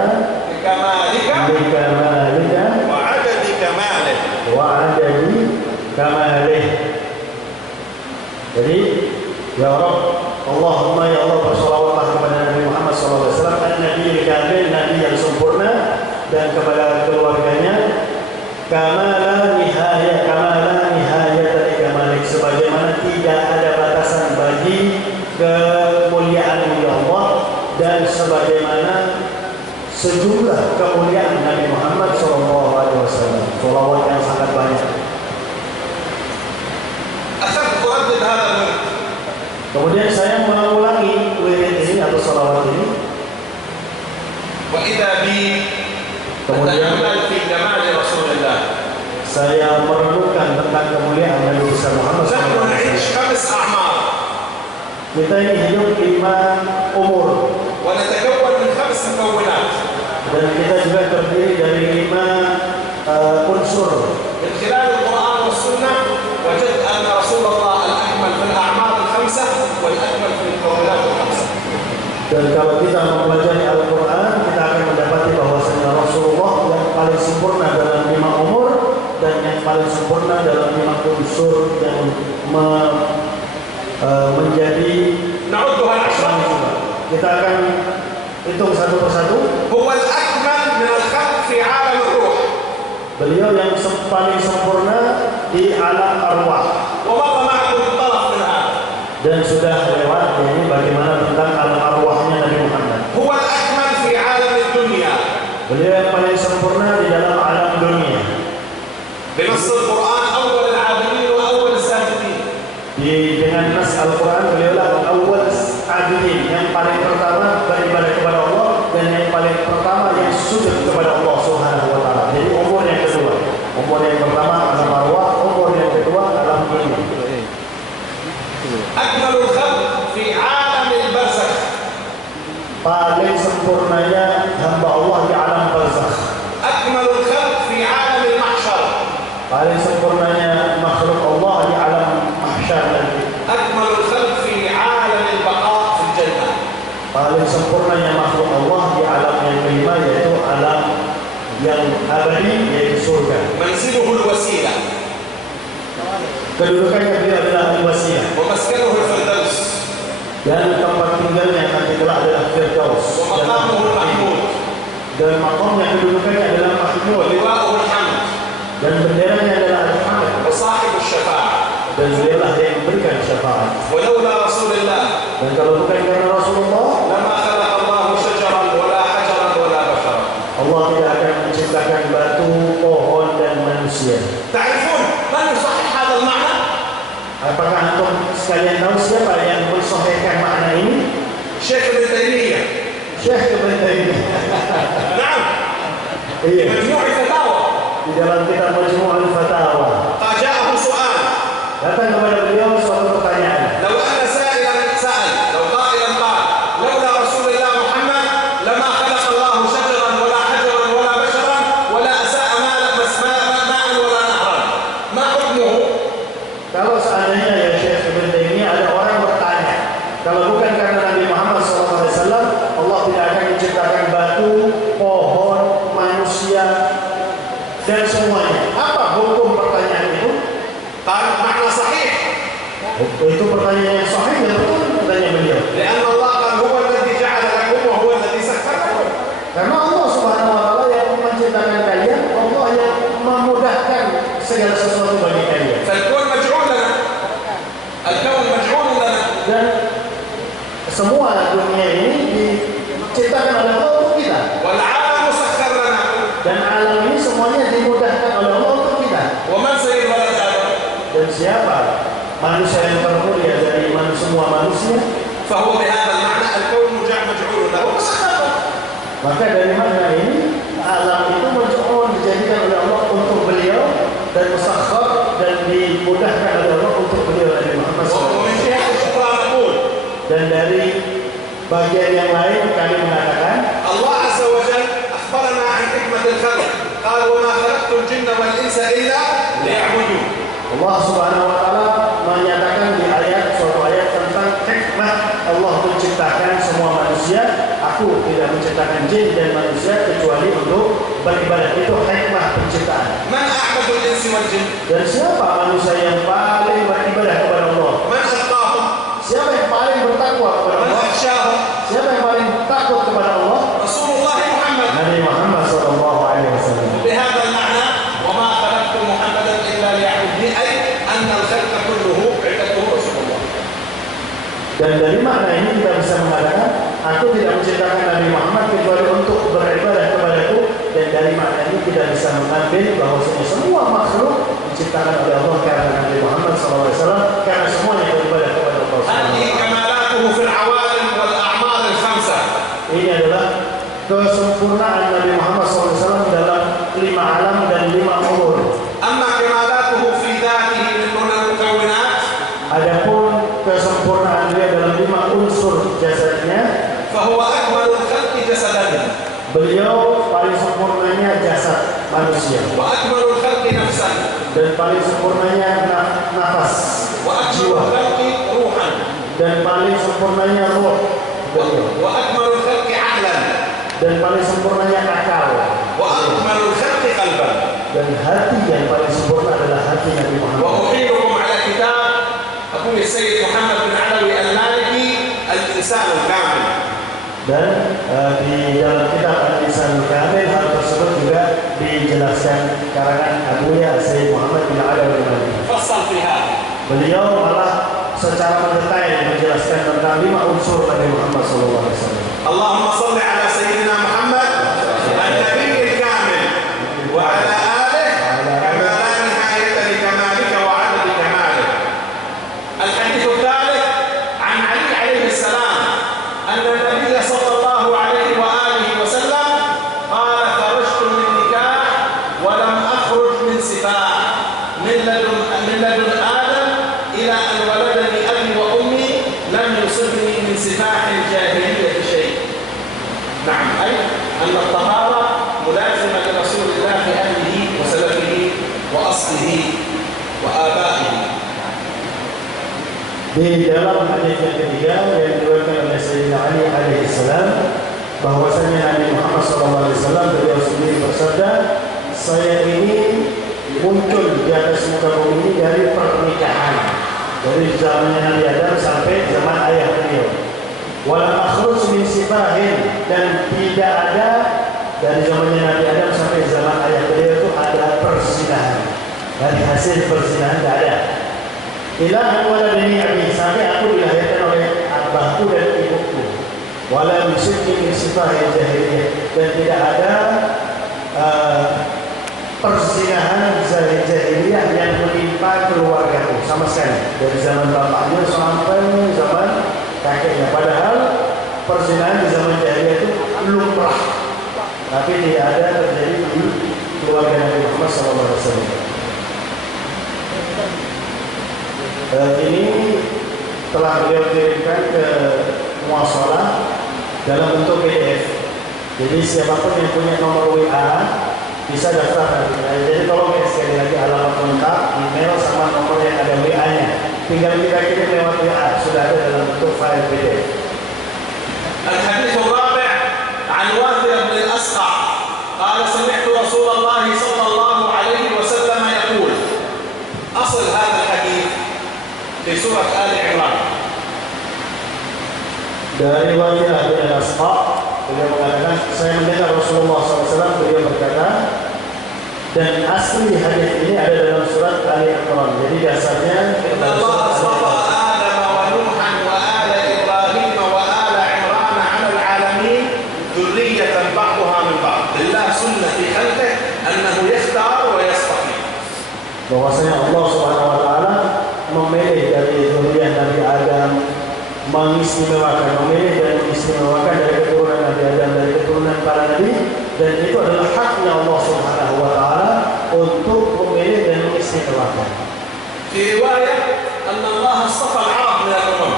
لكمالك لكمالك وعدد كمالك. وعدد كماله. Jadi, ya Rabb, Allahumma ya Allah bersalawatlah kepada Nabi Muhammad SAW, Nabi Kamil, Nabi yang sempurna, dan kepada keluarganya, kamala nihaya dari kamalik, sebagaimana tidak ada batasan bagi kemuliaan ya Allah, dan sebagaimana sejumlah kemuliaan Nabi Muhammad SAW. Salawat yang sangat banyak. أخذت أردد هذا الورد. Kemudian saya mengulangi wirid ini atau salawat ini. وإذا بي أتأمل في جمال رسول الله. Saya merenungkan tentang kemuliaan Nabi besar Muhammad نحن SAW. نعيش 5 أعمار Kita ini hidup 5 umur, ونتكون من 5 مكونات. dan kita juga terdiri dari 5 unsur. من خلال القرآن والسنة وجدت أن رسول الله الأكمل في الأعمار ال5 والأكمل في المكونات ال5. Dan kalau kita mempelajari Al-Quran, kita akan mendapati bahwasanya Rasulullah yang paling sempurna dalam 5 umur dan yang paling sempurna dalam 5 unsur yang menjadi نعدها العشرة. Kita akan hitung satu persatu. هو الأكمل من الخلق في عالم الروح. Beliau yang paling sempurna di alam arwah, ومر معكم طرف من هذا. dan sudah lewat ini bagaimana tentang alam arwahnya Nabi Muhammad. هو الأكمل في عالم الدنيا. Beliau yang paling sempurna di dalam alam dunia. بنص القرآن أول العابدين وأول الساجدين. Dengan nas Al-Quran, beliau lah awal abidin, yang paling pertama beribadah kepada Allah, dan yang paling pertama yang sujud kepada Allah Subhanahu wa Ta'ala. Jadi umur yang kedua, umur yang pertama alam arwah, umur yang kedua alam dunia. أكمل الخلق في عالم البرزخ. Paling sempurnanya hamba Allah di alam barzakh. أكمل الخلق في عالم المحشر. Paling sempurnanya makhluk Allah di alam mahsyar nanti. أكمل الخلق في عالم البقاء في الجنة. Paling sempurnanya makhluk Allah di alam yang kelima, yaitu alam yang abadi, yaitu surga. منزله الوسيلة Kedudukannya beliau adalah al-wasilah, ومسكنه الفردوس dan tempat tinggalnya nanti kelak adalah Firdaus, ومقامه المحمود dan makamnya kedudukannya adalah Mahmud, ولواءه الحمد dan benderanya adalah Al-Hamd, وصاحب الشفاعة. dan dialah yang memberikan syafaat. ولولا رسول الله Dan kalau bukan karena Rasulullah, لما خلق الله شجرا ولا حجرا ولا بشرا. Allah tidak akan menciptakan batu, pohon, dan manusia. تعرفون من يصحح هذا المعنى؟ Apakah antum sekalian tahu siapa yang mensahihkan makna ini? شيخ ابن تيمية. Syekh Ibn Taimiyah. نعم. Iya. مجموع الفتاوى. Di dalam kitab Majmu' al-Fatawa, جاءه سؤال. datang kepada beliau suatu pertanyaan. لو أن سائلا سأل، لو قائلا قال لولا رسول الله محمد لما خلق الله شجرا ولا حجرا ولا بشرا ولا أساء ماء ولا نهرا، ما حكمه؟ Kalau seandainya ya Syekh Ibn Taimiyah, ada orang bertanya, kalau bukan karena Nabi Muhammad SAW, Allah tidak akan menciptakan batu, pohon, manusia, dan semuanya. Apa hukum pertanyaan itu? قال معنى صحيح. Itu pertanyaan yang sahih, dan betul pertanyaan beliau. لأن الله قال هو الذي جعل لكم وهو الذي سخر لكم. Karena Allah Subhanahu wa Ta'ala yang menciptakan kalian, Allah yang memudahkan segala sesuatu bagi kalian. فالكون مجعول لنا. الكون مجعول لنا. Dan semua dunia Dan alam ini semuanya dimudahkan oleh Allah untuk kita. ومن سيد ولد آدم؟ Dan siapa manusia yang termulia dari semua manusia? فهو بهذا المعنى الكون مجعول له مسخرا. Maka dari makna ini alam itu dijadikan oleh Allah untuk beliau dan musakhkhar dan dimudahkan oleh Allah untuk beliau Nabi Muhammad SAW. ومن جهة أخرى نقول Dan dari bagian yang lain kami mengatakan الله عز وجل أخبرنا عن حكمة الخلق قال وما خلقت الجن والإنس إلا ليعبدون. Allah Subhanahu wa taala menyatakan di suatu ayat tentang hikmah Allah menciptakan semua manusia. Aku tidak menciptakan jin dan manusia kecuali untuk beribadah. Itu hikmah penciptaan. من أعبد الإنس والجن؟ Dan siapa manusia yang paling beribadah kepada Allah? من أتقاهم؟ Siapa yang paling bertakwa kepada من Allah? أخشاهم؟ Siapa yang paling takut kepada Allah? رسول الله محمد. Nabi Muhammad SAW. بهذا المعنى وما خلقت محمدا إلا ليعبدني أي أن الخلق كله عبادته رسول الله. Dan dari makna ini kita bisa mengatakan, aku tidak menciptakan Nabi Muhammad kecuali untuk beribadah kepadaku. Dan dari makna ini kita bisa mengambil bahwa semua makhluk diciptakan oleh Allah karena Nabi Muhammad SAW, karena semuanya beribadah kepada Allah. هذه كمالاته في العوالم والأعمار الخمسة. Ini adalah kesempurnaan Nabi Muhammad SAW dalam 5 alam dan 5 umur. أما كمالاته في ذاته من المكونات Adapun kesempurnaan dia dalam 5 unsur jasadnya, فهو أكمل الخلق جسدا beliau paling sempurnanya jasad manusia وأكمل الخلق نفسا dan paling sempurnanya nafas وأكمل jiwa الخلق روحا dan paling sempurnanya roh beliau وأكمل الخلق عقلا dan paling sempurnanya akal وأكمل الخلق قلبا. dan hati yang paling sempurna adalah hati Nabi Muhammad. وأحيلكم على كتاب أبوي السيد محمد بن علوي المالكي الإنسان الكامل. Dan di dalam kitab Al-Insan Kamil hal tersebut juga dijelaskan karangan Abuya Sayyid Muhammad bin Alawi al-Maliki. فصل في هذا. Beliau malah secara mendetail menjelaskan tentang 5 unsur Nabi Muhammad SAW. اللهم صل على سيدنا محمد النبي الكامل وعلى آله كما لا نهاية لكمالك وعدد كمالك. الحديث الثالث عن علي عليه السلام أن النبي صلى الله عليه وآله وسلم قال خرجت من نكاح ولم أخرج من سباع من لدن آدم إلى أن ولدني أبي وأمي لم يصبني من سفاح الجاهلية شيء. نعم، أي أن الطهارة ملازمة لرسول الله في أهله وسلفه وأصله وآبائه. Di dalam hadis yang ketiga yang diriwayatkan oleh Sayyidina Ali alaihissalam bahwasanya Nabi Muhammad SAW beliau sendiri bersabda, saya ini muncul di atas muka bumi ini dari pernikahan, dari zamannya Nabi Adam sampai zaman ayah beliau. Walam akhruj min sifahin, dan tidak ada dari zamannya Nabi Adam sampai zaman ayah beliau itu ada persinahan. Dari hasil persinahan tidak ada. Ilahan waladani abi, sampai aku dilahirkan oleh abahku dan ibuku. Walam yusidni min sifahin jahiliyah, dan tidak ada persinahan jahiliyah yang menimpa keluargaku sama sekali dari zaman bapaknya sampai zaman kakeknya. Padahal persinahan di zaman jahiliyah itu lumrah, tapi tidak ada terjadi di keluarga Nabi Muhammad SAW. Ini telah beliau kirimkan ke muasalah dalam bentuk PDF. Jadi siapapun yang punya nomor WA bisa daftar. Jadi tolong ya, sekali lagi alamat lengkap, email sama nomor yang ada WA-nya. Tinggal kita kirim lewat WA, sudah ada dalam bentuk file PDF. الحديث الرابع عن واثر بن الأسقع قال سمعت رسول الله صلى الله عليه وسلم يقول أصل هذا الحديث في سورة آل عمران. Dari Wathirah bin Al-Asqa, beliau mengatakan, saya mendengar Rasulullah SAW beliau berkata, dan asli hadis ini ada dalam surat Ali Imran. Jadi dasarnya إن الله اصطفى آدم ونوحا وآل إبراهيم وآل عمران على العالمين ذرية بعضها من بعض. لله سنة في خلقه bahwasanya Allah Subhanahu wa taala memilih dari zuriat Nabi Adam, memilih dan mengistimewakan dari keturunan Nabi Adam, dari keturunan para nabi, dan itu adalah haknya Allah Subhanahu wa taala untuk memilih dan mengistimewakan. في رواية أن الله اصطفى العرب من الأمم.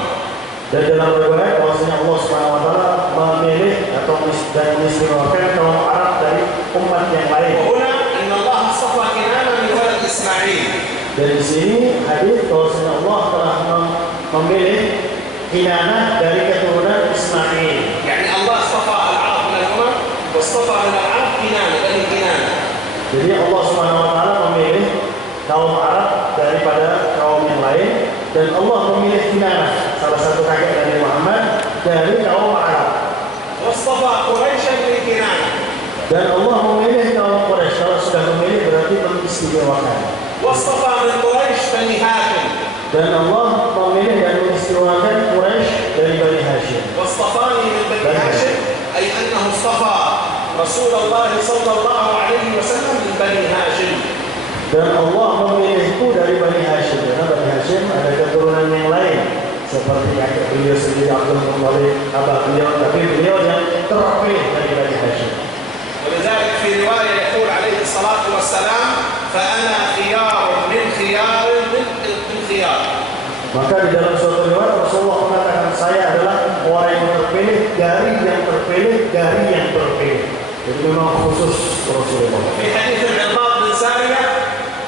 Dan dalam riwayat bahwasanya Allah Subhanahu wa taala memilih atau mengistimewakan kaum Arab dari umat yang lain. وهنا أن الله اصطفى كنانة من ولد إسماعيل. Dan di sini hadis bahwasanya Allah telah memilih Kinanah dari keturunan Ismail. يعني الله اصطفى العرب من الأمم واصطفى من العرب كنانة بني كنانة. Jadi Allah Subhanahu wa taala memilih kaum Arab daripada kaum yang lain, dan Allah memilih Kinanah, salah satu kakek Nabi Muhammad, dari kaum Arab. واصطفى قريشا من كنانة. Dan Allah memilih kaum Quraisy. Kalau sudah memilih berarti mengistimewakan. واصطفى من قريش بني هاشم. Dan Allah memilih dan mengistimewakan Quraisy dari Bani Hashim. واصطفاني من بني هاشم أي أنه اصطفى رسول الله صلى الله عليه وسلم من بني هاشم. Dan Allah memilihku dari Bani Hashim, karena Bani Hashim ada keturunan yang lain seperti kakek beliau sendiri Abdul Muthalib, abah beliau, tapi beliau yang terpilih dari Bani Hashim. ولذلك في رواية يقول عليه الصلاة والسلام فأنا خيار من خيار من خيار. Maka di dalam suatu riwayat Rasulullah mengatakan saya adalah orang yang terpilih dari yang terpilih dari yang terpilih. Jadi memang khusus Rasulullah. في حديث العرباض بن سارية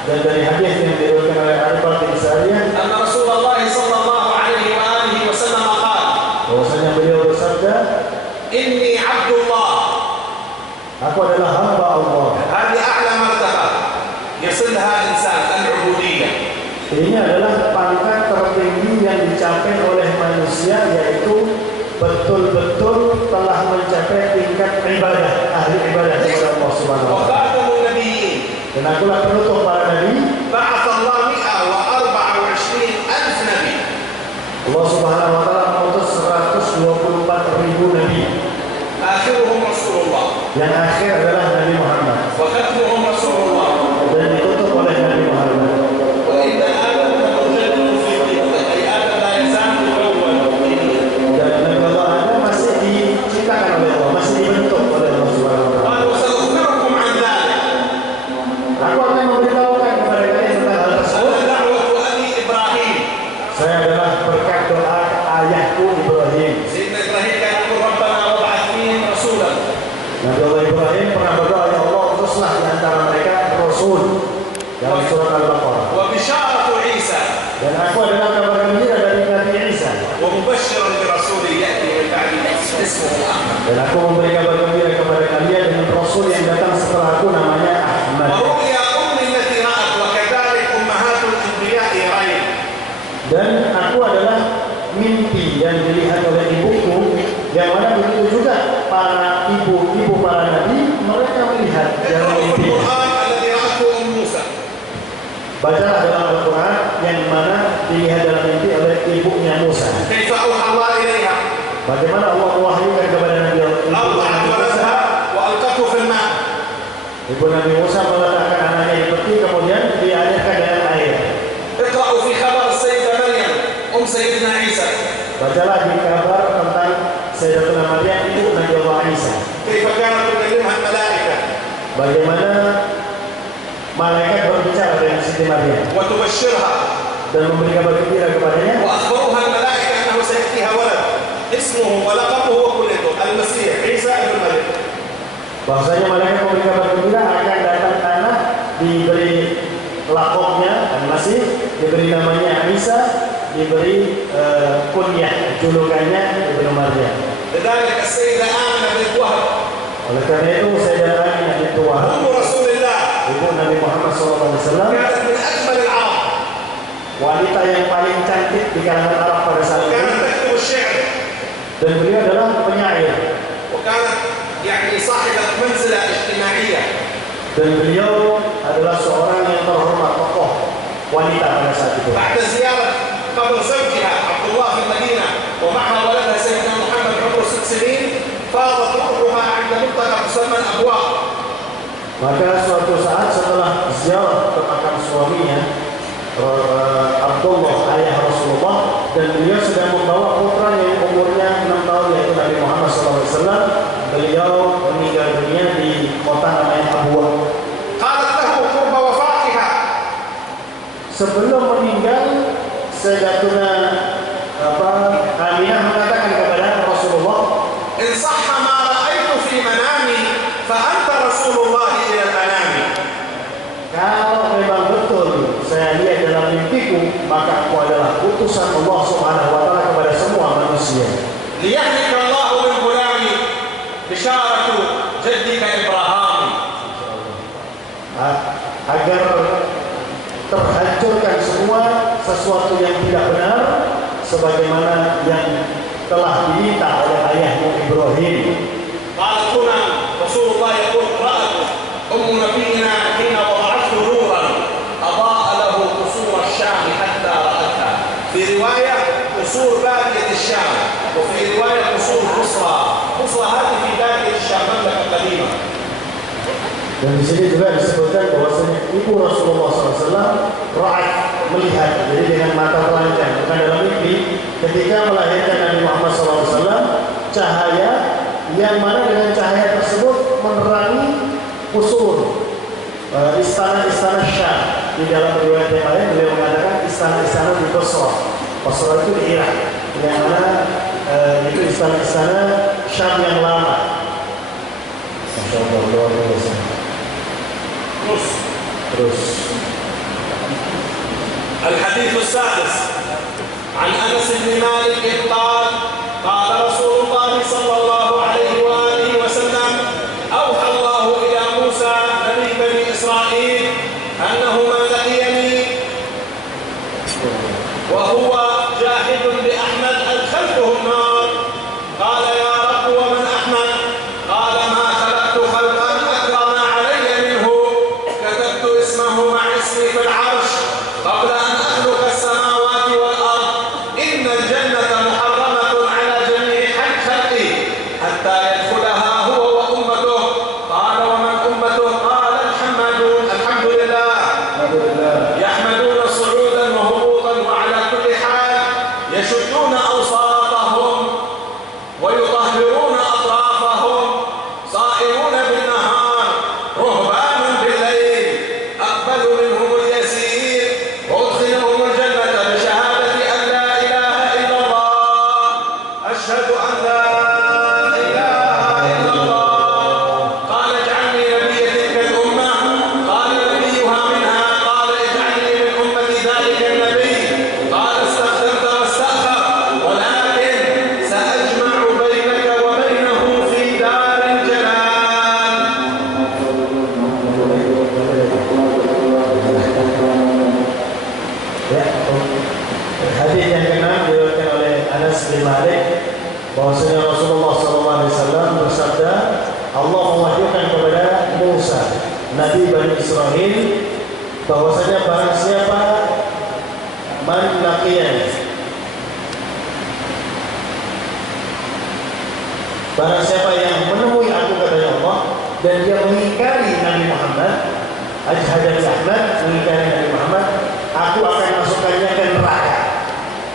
Dan dari hadis yang diriwayatkan oleh Al-Bukhari di Sariyah, أن رسول الله صلى الله عليه وآله وسلم قال bahwasanya beliau bersabda, إني عبد الله. aku adalah hamba Allah. هذه أعلى مرتبة يصلها إنسان العبودية. Ini adalah pangkat tertinggi yang dicapai oleh manusia, yaitu betul-betul telah mencapai tingkat ibadah, ahli ibadah kepada Allah Subhanahu wa taala. وخاتم النبيين. Dan akulah penutup para nabi. بعث الله 124,000 نبي. Allah Subhanahu wa taala mengutus 124.000 nabi. آخرهم رسول الله. Yang akhir adalah Nabi Muhammad. وختمهم رسول الله. Dan ditutup oleh Nabi Muhammad. وإن آدم لمجد في طيبه أي آدم لا يزال الأول. Dan Nabi Allah Adam masih diciptakan oleh Allah, masih dibentuk oleh Allah Subhanahu wa taala. قال وسأخبركم عن ذلك. Aku akan memberitahukan kepada kalian tentang hal tersebut. أنا دعوة أبي إبراهيم. Saya adalah berkat doa ayahku Ibrahim. سيدنا إبراهيم كان يقول ربنا وابعث فيهم رسولا. Nabi Allah Ibrahim pernah berdoa, ya Allah utuslah di antara mereka Rasul, dalam surat Al-Baqarah. وبشارة عيسى. Dan aku adalah kabar gembira dari Nabi Isa. ومبشرا برسول يأتي من بعد اسمه أحمد. Dan aku memberi kabar gembira kepada kalian dengan Rasul yang datang setelah aku, namanya Ahmad. ورؤيا أمي التي رأت وكذلك أمهات الأنبياء يرين. Dan aku adalah mimpi yang dilihat oleh ibuku, yang mana begitu juga para ibu-ibu para nabi, mereka melihat dalam اقرأوا mimpi. القرآن الذي رأته أم موسى. Bacalah dalam Al-Quran yang mana dilihat dalam mimpi oleh ibunya Musa. كيف أوحى الله إليها. Bagaimana Allah mewahyukan kepada Nabi أوضعت Musa. ولدها وألقته في الماء. Ibu Nabi Musa meletakkan anaknya di peti, kemudian dialirkan dalam air. اقرأوا في خبر السيدة مريم أم سيدنا عيسى. Bacalah di kabar tentang Sayyidatuna Maryam, ibu Nabi Allah Isa. كيف كانت تكلمها الملائكة Bagaimana malaikat berbicara dengan Siti Maryam وتبشرها. dan memberi kabar gembira kepadanya. وأخبروها الملائكة أنه سيأتيها ولد اسمه ولقبه وكلته المسيح عيسى ابن مريم. Bahwasanya malaikat memberi kabar gembira akan datang anak diberi lakopnya dan masih diberi namanya Isa, diberi kunyah julukannya Ibnu Maryam. لذلك السيدة آمنة بنت وهب Oleh karena itu Sayyidah Aminah binti Wahab, أم رسول الله ibu Nabi Muhammad SAW, كانت من أجمل العرب. wanita yang paling cantik di kalangan Arab pada saat itu, وكانت تكتب الشعر. dan beliau adalah penyair, وكانت يعني صاحبة منزلة اجتماعية. dan beliau adalah seorang yang terhormat, tokoh wanita pada saat itu. بعد زيارة قبر زوجها عبد الله في المدينة ومعها ولدها سيدنا محمد عمره 6 سنين فاضت روحها عند منطقة تسمى الأبواق. Maka suatu saat setelah ziarah ke makam suaminya Abdullah ayah Rasulullah, dan beliau sedang membawa putra yang umurnya 6 tahun yaitu Nabi Muhammad SAW. Beliau meninggal dunia di kota namanya Abuwa. قالت له قرب وفاتها Sebelum meninggal, Sayyidatuna Aminah mengatakan kepada Rasulullah, إن صح ما رأيت في منامي فأنت رسول الله إلى الأنام. kalau memang betul saya lihat dalam mimpiku, maka aku adalah utusan Allah Subhanahu wa taala kepada semua manusia. ليهلك الله بالغلام بشارة جدك إبراهيم. Agar terhancurkan semua sesuatu yang tidak benar, sebagaimana yang telah diminta oleh ayahmu Ibrahim. قالت هنا رسول الله يقول رأت أم نبينا حين وضعته نورا أضاء له قصور الشام حتى رأتها. في رواية قصور بادية الشام، وفي رواية قصور بصرى. بصرى هذه في بادية الشام مملكة قديمة. Dan di sini juga disebutkan bahwasanya ibu Rasulullah SAW melihat, jadi dengan mata telanjang, bukan dalam mimpi, ketika melahirkan Nabi Muhammad SAW, cahaya yang mana dengan cahaya tersebut menerangi kusur istana-istana Syam. Di dalam riwayat yang lain beliau mengatakan istana-istana di Basra. Basra itu di Irak, yang mana itu istana-istana Syam yang lama. Masya Allah, luar biasa. Terus الحديث السادس عن أنس بن مالك قال قال رسول الله صلى الله عليه وآله وسلم أوحى الله إلى موسى نبي بني إسرائيل أنه ما لقيني وهو جاحد بأحمد أدخلته النار. قال يا رب ومن أحمد؟ قال ما خلقت خلقا أكرم علي منه، كتبت اسمه مع اسمي في العرش قبل أن أخلق السماوات والأرض. إن الجنة محرمة على جميع خلقي حتى يدخلها هو وأمته. قال ومن أمته؟ قال الحمدون الحمد لله يحمدون صعودا وهبوطا وعلى كل حال يشدون أوساطهم ويطهرون أطرافهم صائمون بالنهار رهبان بالليل أقبل منهم اليسير وأدخلهم الجنة بشهادة أن لا إله إلا الله أشهد أن لا إله إلا الله. قال اجعلني نبي تلك الأمة. قال نبيها منها. قال اجعلني من أمة ذلك النبي. قال استخدمت واستأخر ولكن سأجمع بينك وبينه في دار الجلال. ya, hadis yang ke-6 diriwayatkan oleh Anas bin Malik bahwasanya Rasulullah SAW bersabda, Allah mewahyukan kepada Musa, Nabi Bani Israel, bahwasanya barang siapa man laqiyani, barang siapa yang menemui aku katanya Allah, dan dia mengingkari Nabi Muhammad, Ajhadani Ahmad, mengingkari Nabi Muhammad, aku akan masukkannya ke neraka.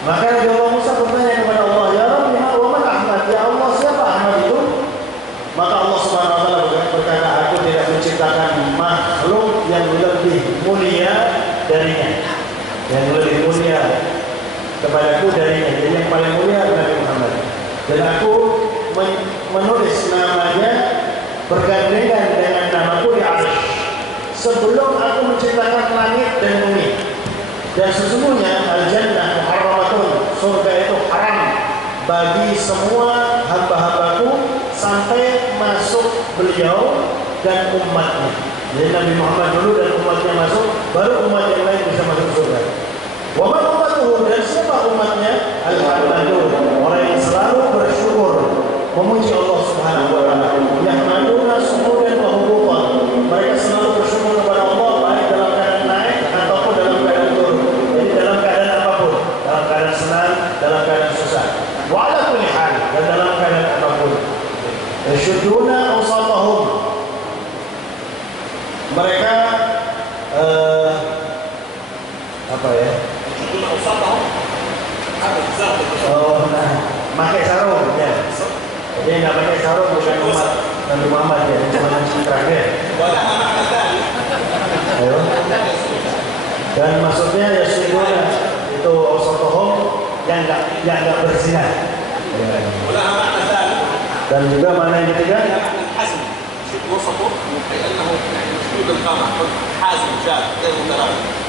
Maka Nabi Allah Musa bertanya kepada Allah, ya Rabbi, wa man Ahmad? Ya Allah, siapa Ahmad itu? Maka Allah Subhanahu wa taala berkata, aku tidak menciptakan makhluk yang lebih mulia darinya, yang lebih mulia kepadaku darinya. Jadi yang paling mulia adalah Nabi Muhammad. Dan aku menulis namanya bergandengan dengan namaku di arsy sebelum aku menciptakan langit dan bumi. Dan sesungguhnya al-jannah muharramatun, surga itu haram bagi semua hamba-hambaku sampai masuk beliau dan umatnya. Jadi Nabi Muhammad dulu dan umatnya masuk, baru umat yang lain bisa masuk surga. Wa man ummatuhu, dan siapa umatnya? Al-hamdun, orang yang selalu bersyukur, memuji Allah Subhanahu wa taala. Yahmaduna su'udan wa hubutan, mereka selalu bersyukur kepada Allah baik dalam keadaan naik ataupun dalam keadaan turun. Jadi dalam keadaan apapun, dalam keadaan senang, dalam keadaan susah. Wa ala kulli hal, dan dalam keadaan apapun. Yashudduna awsatahum, mereka Apa ya? Oh, nah, pakai sarung ya. Jadi nggak pakai sarung bukan umat Nabi Muhammad ya, cuma yang terakhir. Ayo. Dan maksudnya ya syukurnya itu osotohom yang nggak berzina. Ya. Dan juga mana yang ketiga?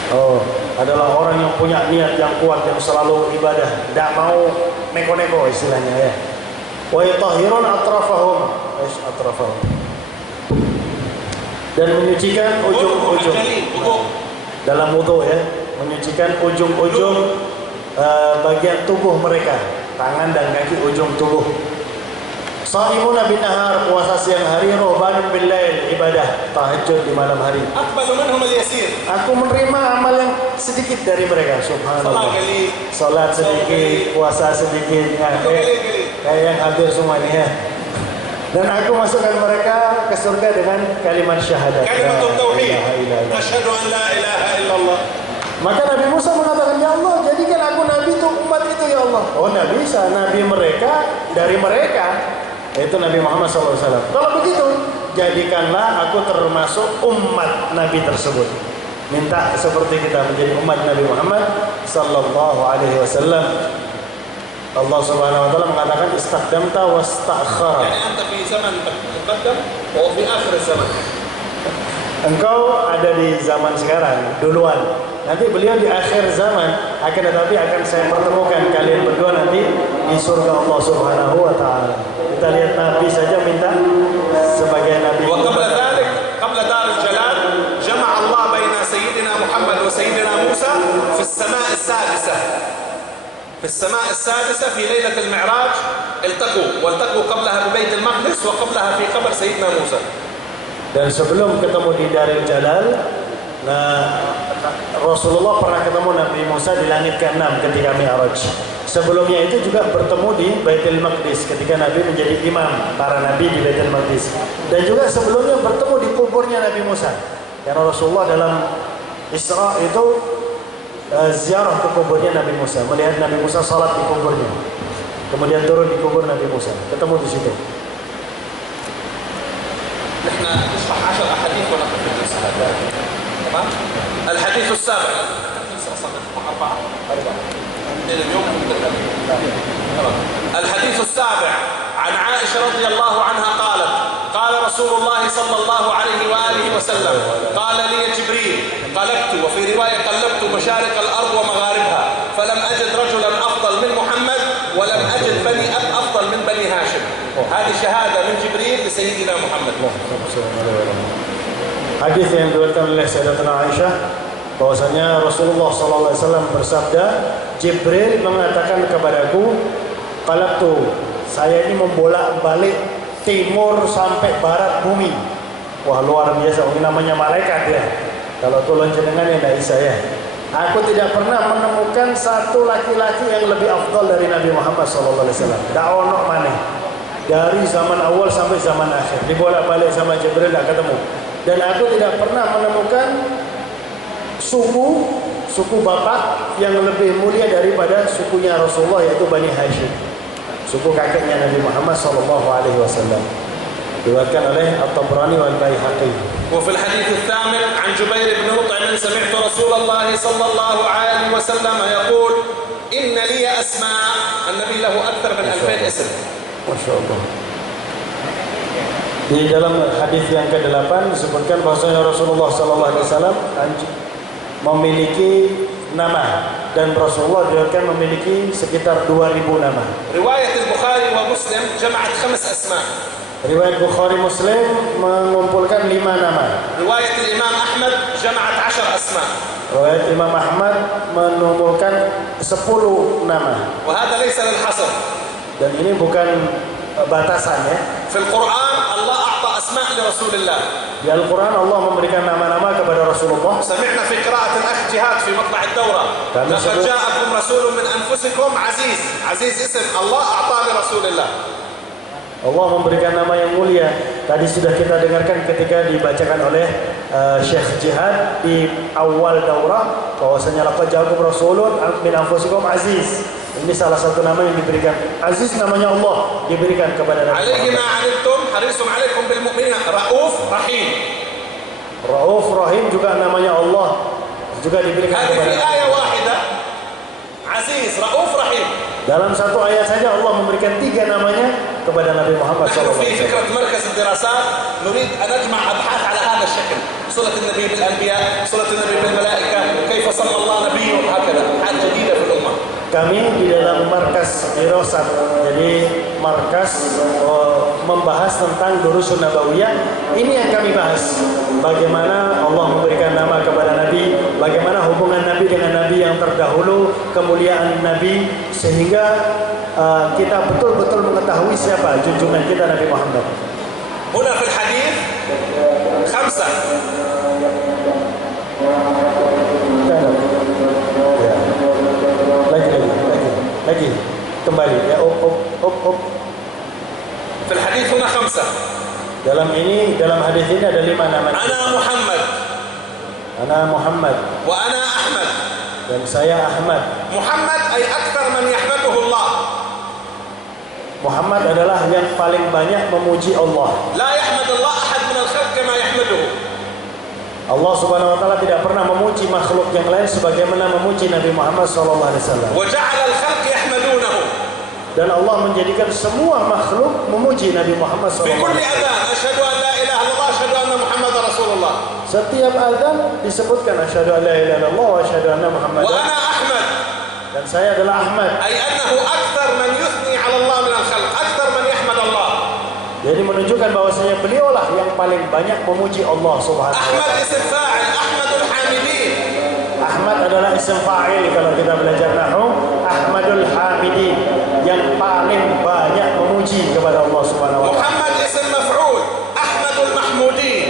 Oh, adalah orang yang punya niat yang kuat, yang selalu ibadah, tidak mau neko-neko istilahnya ya. Wa yutahhirun atrafahum, atrafahum. Dan menyucikan ujung-ujung dalam wudu ya, menyucikan ujung-ujung bagian tubuh mereka, tangan dan kaki ujung tubuh. Shaimuna bin nahar, puasa siang hari, ruhbanun bil lail, ibadah tahajud di malam hari. Aku menerima amal yang sedikit dari mereka, subhanallah. Salat sedikit, puasa sedikit, kayak yang hampir semuanya ya. Dan aku masukkan mereka ke surga dengan kalimat syahadat. Kalimat tauhid. Asyhadu an la ilaha illallah. Maka Nabi Musa mengatakan, ya Allah, jadikan aku nabi untuk umat itu ya Allah. Oh, nggak bisa, nabi mereka dari mereka. Itu Nabi Muhammad SAW. Kalau begitu, jadikanlah aku termasuk umat Nabi tersebut. Minta seperti kita menjadi umat Nabi Muhammad Sallallahu Alaihi Wasallam. Allah Subhanahu Wa Taala mengatakan istaqdamta wasta'khara. Anta fi zaman taqaddam wa fi akhir zaman. Engkau ada di zaman sekarang duluan. Nanti beliau di akhir zaman, akan tetapi akan saya pertemukan kalian berdua nanti di surga Allah Subhanahu Wa Taala. Kita lihat Nabi saja minta sebagai Nabi. Wa qabla dhalik, qabla dar al-jalal, jama'a Allah baina sayyidina Muhammad wa sayyidina Musa fi as-sama' as-sadisah. في السماء السادسة في ليلة المعراج والتقوا قبلها ببيت المقدس وقبلها في قبر سيدنا موسى. Dan sebelum ketemu di Darul Jalal, nah, Rasulullah pernah ketemu Nabi Musa di langit ke-6 ketika Mi'raj. Sebelumnya itu juga bertemu di Baitul Maqdis ketika Nabi menjadi imam para nabi di Baitul Maqdis. Dan juga sebelumnya bertemu di kuburnya Nabi Musa. Karena Rasulullah dalam Isra itu ziarah ke kuburnya Nabi Musa, melihat Nabi Musa salat di kuburnya. Kemudian turun di kubur Nabi Musa, ketemu di situ. نحن نشرح 10 أحاديث ونقف في الدرس هذا. تمام؟ الحديث السابع. الحديث السابع عن عائشة رضي الله عنها قالت: قال رسول الله صلى الله عليه وآله وسلم: قال لي جبريل: قلبت، وفي رواية قلبت مشارق الأرض ومغاربها فلم أجد رجلا أفضل من محمد ولم أجد بني أفضل من بني هاشم. هذه شهادة من جبريل لسيدنا محمد. Hadis yang diriwayatkan oleh Sayyidatuna Aisyah bahwasanya Rasulullah SAW bersabda, Jibril mengatakan kepadaku, qalabtu, saya ini membolak-balik timur sampai barat bumi. Wah, luar biasa, ini namanya malaikat ya. Kalau tolong jenengan ya tidak bisa ya. Aku tidak pernah menemukan satu laki-laki yang lebih afdal dari Nabi Muhammad SAW. Tak ono maneh. Dari zaman awal sampai zaman akhir, dibolak-balik sama Jibril tak ketemu. Dan aku tidak pernah menemukan suku bapak yang lebih mulia daripada sukunya Rasulullah, yaitu Bani Hashim, suku kakeknya Nabi Muhammad SAW. Diriwayatkan oleh At-Tabrani wal Baihaqi. وفي الحديث الثامن عن جبير بن مطعم سمعت رسول الله صلى الله عليه وسلم يقول: إن لي أسماء. النبي له أكثر من 2000 اسم. Masya Allah. Di dalam hadis yang ke-8 disebutkan bahwasanya Rasulullah SAW memiliki nama, dan Rasulullah diriwayatkan memiliki sekitar 2000 nama. Riwayat Al-Bukhari wa Muslim jama'at 5 asma. Riwayat Bukhari Muslim mengumpulkan 5 nama. Riwayat Imam Ahmad jama'at 10 asma. Riwayat Imam Ahmad mengumpulkan 10 nama. Wa hadha laysa lil hasr. Dan ini bukan batasan ya. Di Al-Quran Allah a'ta asma' li Rasulillah. Di Al-Quran Allah memberikan nama-nama kepada Rasulullah. Sami'na fi qira'at al-akh Jihad fi maqta' ad-dawra. Laqad ja'akum rasulun min anfusikum aziz. Aziz ism Allah a'ta li Rasulillah. Allah memberikan nama yang mulia. Tadi sudah kita dengarkan ketika dibacakan oleh Syekh Jihad di awal daurah bahwasanya laqad ja'akum rasulun min anfusikum aziz. Ini salah satu nama yang diberikan. Aziz namanya Allah diberikan kepada Nabi Alaihi Muhammad. ma 'anittum harisun 'alaikum bil mu'minina rauf rahim. Rauf Rahim juga namanya Allah juga diberikan Hadi kepada fi Nabi. ayah wahidah. Aziz, rauf rahim. Dalam satu ayat saja Allah memberikan 3 namanya kepada Nabi Muhammad نحن في SAW. فكرة مركز الدراسات نريد أن نجمع أبحاث على هذا الشكل صلة النبي بالأنبياء صلة النبي بالملائكة كيف صلى الله نبيه وهكذا حاجة جديدة في الأمة. Kami di dalam markas dirosat, jadi markas membahas tentang Durusun Nabawiyah. Ini yang kami bahas, bagaimana Allah memberikan nama kepada Nabi, bagaimana hubungan Nabi dengan Nabi yang terdahulu, kemuliaan Nabi, sehingga kita betul-betul mengetahui siapa junjungan kita Nabi Muhammad. هنا في الحديث 5. Lagi kembali ya, op. في الحديث هنا 5. Dalam hadis ini ada 5 nama. أنا محمد Ana Muhammad وأنا أحمد. dan saya Ahmad. محمد أي أكثر من يحمده الله. Muhammad adalah yang paling banyak memuji Allah. لا يحمد الله أحد من الخلق كما يحمده. Allah Subhanahu wa taala tidak pernah memuji makhluk yang lain sebagaimana memuji Nabi Muhammad SAW. وجعل الخلق يحمدونه Dan Allah menjadikan semua makhluk memuji Nabi Muhammad في كل SAW. أذان أشهد أن لا إله إلا الله أشهد أن محمد رسول الله. Setiap azan disebutkan asyhadu an la ilaha illallah wa asyhadu anna Muhammadan. وأنا أحمد Dan saya adalah Ahmad. أي أنه أكثر من يثني على الله من الخلق أكثر من يحمد الله. Jadi menunjukkan bahwasanya beliaulah yang paling banyak memuji Allah Subhanahu wa أحمد taala. اسم فاعل أحمد الحامدين. Ahmad adalah isim fa'il kalau kita belajar nahwu. Ahmadul Hamidin, yang paling banyak memuji kepada Allah Subhanahu wa taala. محمد اسم مفعول أحمد المحمودين.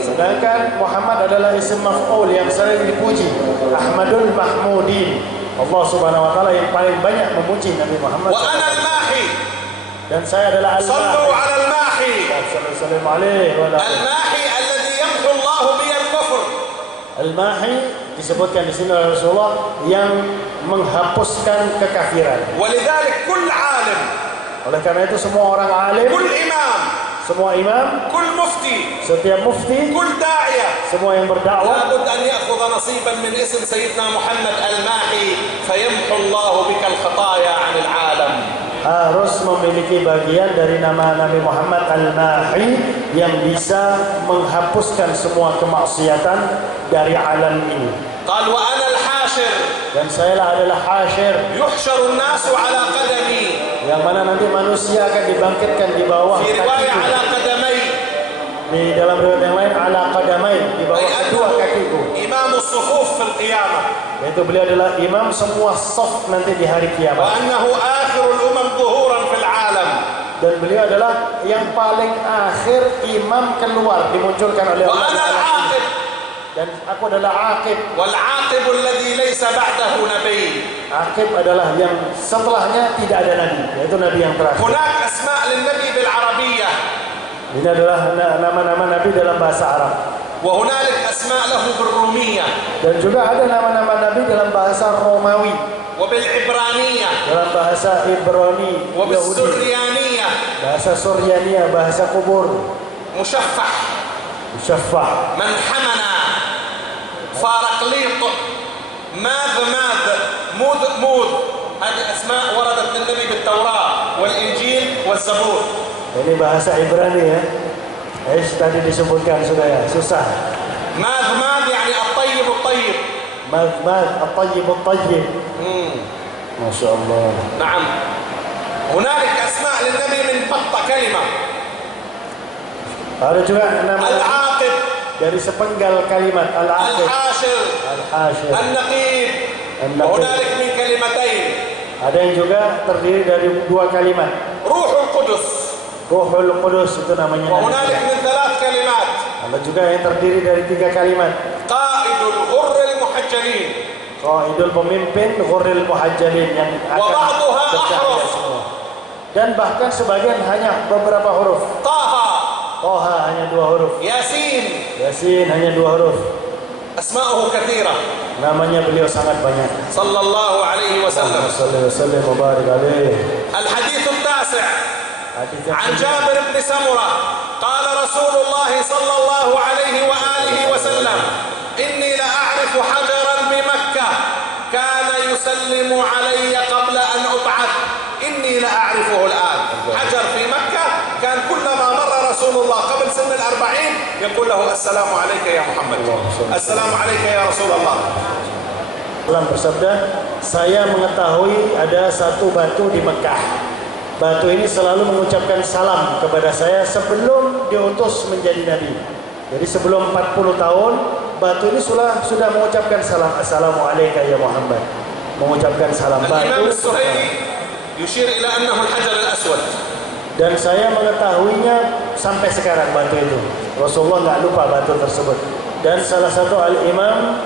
Sedangkan Muhammad adalah isim maf'ul yang sering dipuji. Ahmadul Mahmudin. Allah Subhanahu wa taala yang paling banyak memuji Nabi Muhammad. وأنا الماحي. Dan saya adalah صلوا على الماحي. Assalamualaikum alaihi wa sallam. الماحي الذي يمحو الله به الكفر. Al-Mahi disebutkan di sini oleh Rasulullah yang menghapuskan kekafiran. ولذلك كل عالم Oleh karena itu semua orang alim, كل إمام semua imam, كل مفتي setiap mufti, كل داعية semua yang berdakwah لابد أن يأخذ نصيبا من اسم سيدنا محمد الماحي فيمحو الله بك الخطايا عن العالم. harus memiliki bagian dari nama Nabi Muhammad Al-Mahi yang bisa menghapuskan semua kemaksiatan dari alam ini. قال وأنا الحاشر Dan saya adalah hasyir, يحشر الناس على قدمي. yang mana nanti manusia akan dibangkitkan di bawah في رواية kakiku. على قدمي Di dalam riwayat yang lain ala qadamai, di bawah أي kedua أنه kakiku. إمام الصفوف في القيامة Yaitu beliau adalah imam semua saf nanti di hari kiamat. وأنه آخر الأمم ظهورا في العالم. Dan beliau adalah yang paling akhir imam keluar dimunculkan oleh Allah. وأنا العاقب. Dan aku adalah aqib. والعاقب الذي ليس بعده نبي. Aqib adalah yang setelahnya tidak ada nabi, yaitu nabi yang terakhir. هناك أسماء للنبي بالعربية Ini adalah nama-nama nabi dalam bahasa Arab. وهنالك أسماء له بالرومية Dan juga ada nama-nama nabi dalam bahasa Romawi, وبالعبرانية dalam bahasa Ibrani, Yahudi, وبالسريانية bahasa Suryania, bahasa kubur, مشفح Musyaffah, من حمنا فارقليط ماذ مود مود. هذه أسماء وردت للنبي بالتوراة والإنجيل والزبور. Ini bahasa Ibrani ya. Tadi disebutkan sudah ya, susah. ماذ يعني الطيب الطيب. Mad, at-tayyib at-tayyib. Masya Allah. نعم. هنالك أسماء للنبي من بطة كلمة. Ada juga nama العاقب. dari sepenggal kalimat al-aqib, الحاشر. al-hasyir, النقيب. النقيب. وهنالك من كلمتين. Ada yang juga terdiri dari 2 kalimat. روح القدس. Ruhul Qudus itu namanya. وهنالك من 3 كلمات. Ada juga yang terdiri dari 3 kalimat. قائد الغر المحجلين. Qaidul pemimpin Ghurril Muhajjalin yang akan وبعضها bercahaya أحرف. semua. Dan bahkan sebagian hanya beberapa huruf. طه Toha hanya 2 huruf. Yasin. Yasin hanya 2 huruf. Asma'uhu kathira. Namanya beliau sangat banyak. Sallallahu alaihi wasallam. Sallallahu alaihi wa barik alaihi. الحديث التاسع Hadis yang عن جابر بن سمرة قال رسول الله صلى الله عليه وآله وسلم إني لأعرف حجرا بمكة كان يسلم علي قبل أن أبعث إني لأعرفه الآن. حجر في مكة كان كلما مر رسول الله قبل سن 40 يقول له السلام عليك يا محمد، السلام عليك يا رسول الله. Dalam bersabda, saya mengetahui ada satu batu di Mekah. Batu ini selalu mengucapkan salam kepada saya sebelum diutus menjadi nabi. Jadi sebelum 40 tahun, batu ini sudah mengucapkan salam. Assalamualaikum ya Muhammad. Mengucapkan salam الإمام batu. السهيلي يشير إلى أنه الحجر الأسود. Dan saya mengetahuinya sampai sekarang batu itu. Rasulullah nggak lupa batu tersebut. Dan salah satu al-imam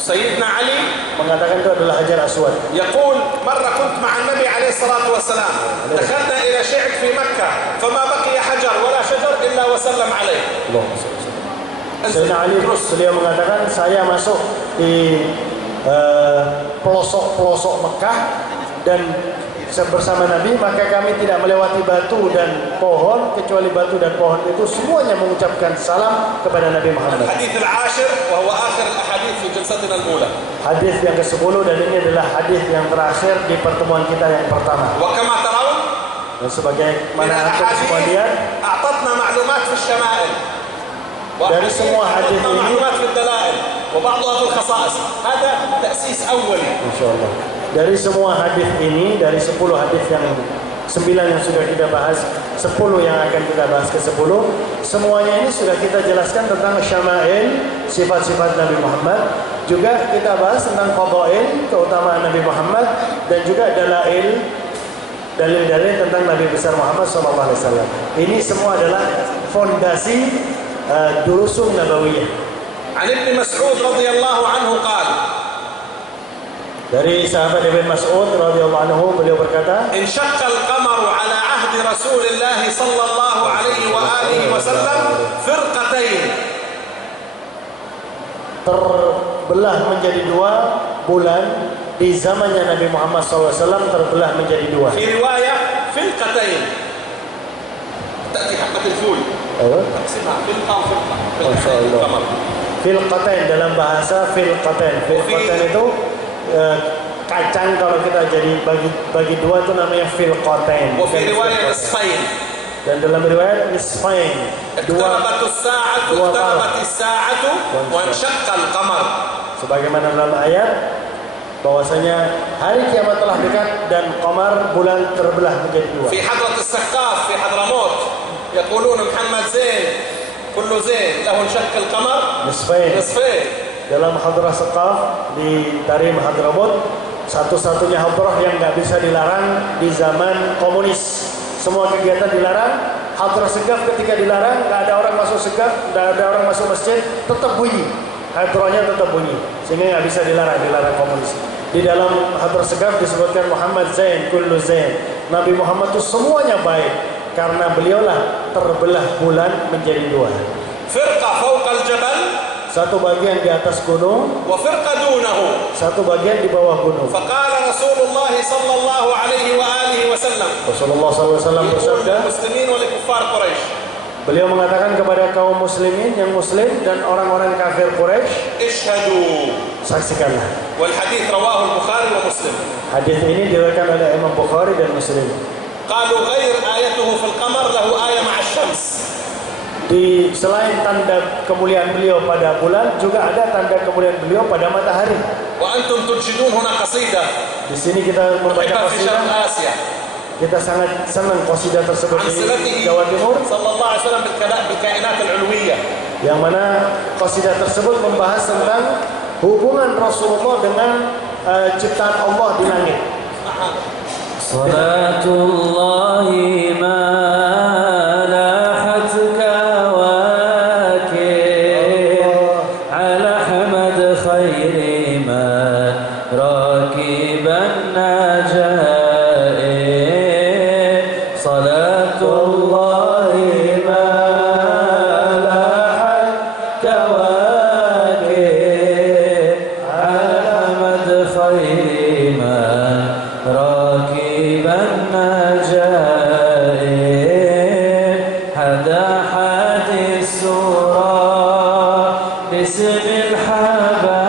سيدنا علي mengatakan itu adalah Hajar Aswad. يقول مرة كنت مع النبي عليه الصلاة والسلام دخلنا إلى شعب في مكة فما بقي حجر ولا شجر إلا وسلم عليه. Sayyidina Ali beliau mengatakan saya masuk di pelosok-pelosok Mekah dan bersama Nabi, maka kami tidak melewati batu dan pohon, kecuali batu dan pohon itu semuanya mengucapkan salam kepada Nabi Muhammad. الحديث العاشر وهو آخر الأحاديث في جلستنا الأولى. Hadis yang ke-10 dan ini adalah hadis yang terakhir di pertemuan kita yang pertama. وكما ترون Dan sebagai من mana antum semua الأحاديث lihat, أعطتنا معلومات في الشمائل dari semua hadis أعطتنا ini, معلومات في الدلائل وبعضها في الخصائص. هذا تأسيس أولي. insyaallah, dari semua hadis ini, dari 10 hadis yang 9 yang sudah kita bahas, 10 yang akan kita bahas ke-10, semuanya ini sudah kita jelaskan tentang syama'il, sifat-sifat Nabi Muhammad. Juga kita bahas tentang fadail, keutamaan Nabi Muhammad, dan juga dalail, dalil-dalil tentang Nabi besar Muhammad SAW. Ini semua adalah fondasi durusun nabawiyah. عن ابن مسعود رضي الله عنه قال Dari sahabat Ibn Mas'ud radhiyallahu anhu, beliau berkata, انشق القمر على عهد رسول الله صلى الله عليه وآله وسلم فرقتين. terbelah menjadi 2 bulan di zamannya Nabi Muhammad SAW, terbelah menjadi 2. في رواية فرقتين تأتي حبة الفول تقسمها فرقة وفرقة ما شاء الله. القمر. Filqatain dalam bahasa filqatain. Filqatain itu kacang, kalau kita jadi bagi 2 itu namanya filqatain. وفي رواية نصفين. Dan dalam riwayat nisfain, 2 اقتربت الساعة dua اقتربت الساعة وانشق القمر. sebagaimana dalam ayat bahwasanya hari kiamat telah dekat dan qamar, bulan terbelah menjadi 2. في حضرة السقاف في حضرموت يقولون محمد زين كله زين له انشق القمر Nisfain. نصفين. Dalam hadrah Saqaf di Tarim Hadramut, satu-satunya hadrah yang nggak bisa dilarang di zaman komunis. Semua kegiatan dilarang. Hadrah Saqaf ketika dilarang, nggak ada orang masuk Saqaf, nggak ada orang masuk masjid, tetap bunyi. Hadrahnya tetap bunyi, sehingga nggak bisa dilarang komunis. Di dalam hadrah Saqaf disebutkan Muhammad Zain, kullu Zain. Nabi Muhammad itu semuanya baik, karena beliaulah terbelah bulan menjadi 2. فرقة فوق الجبل Satu bagian di atas gunung, وفرقة دونه. satu bagian di bawah gunung. فقال رسول الله صلى الله عليه وآله وسلم Rasulullah SAW يقول bersabda, للمسلمين ولكفار قريش beliau mengatakan kepada kaum muslimin yang muslim dan orang-orang kafir Quraisy, اشهدوا. saksikanlah. والحديث رواه البخاري ومسلم. Hadis ini diriwayatkan oleh Imam Bukhari dan Muslim. قالوا غير آيته في القمر له آية مع الشمس. Di selain tanda kemuliaan beliau pada bulan, juga ada tanda kemuliaan beliau pada matahari. وأنتم تنشدون هنا قصيدة Di sini kita membaca تحبها في شرق qasidah. آسيا Kita sangat senang qasidah tersebut عن di صلته Jawa Timur, صلى الله عليه وسلم بالكائنات العلوية. yang mana qasidah tersebut membahas tentang hubungan Rasulullah dengan ciptaan Allah di langit. Salatullahi ma lahat kawakib ala hamad khairi ma rakiban najaib. Salatullahi ma باسم الحبايب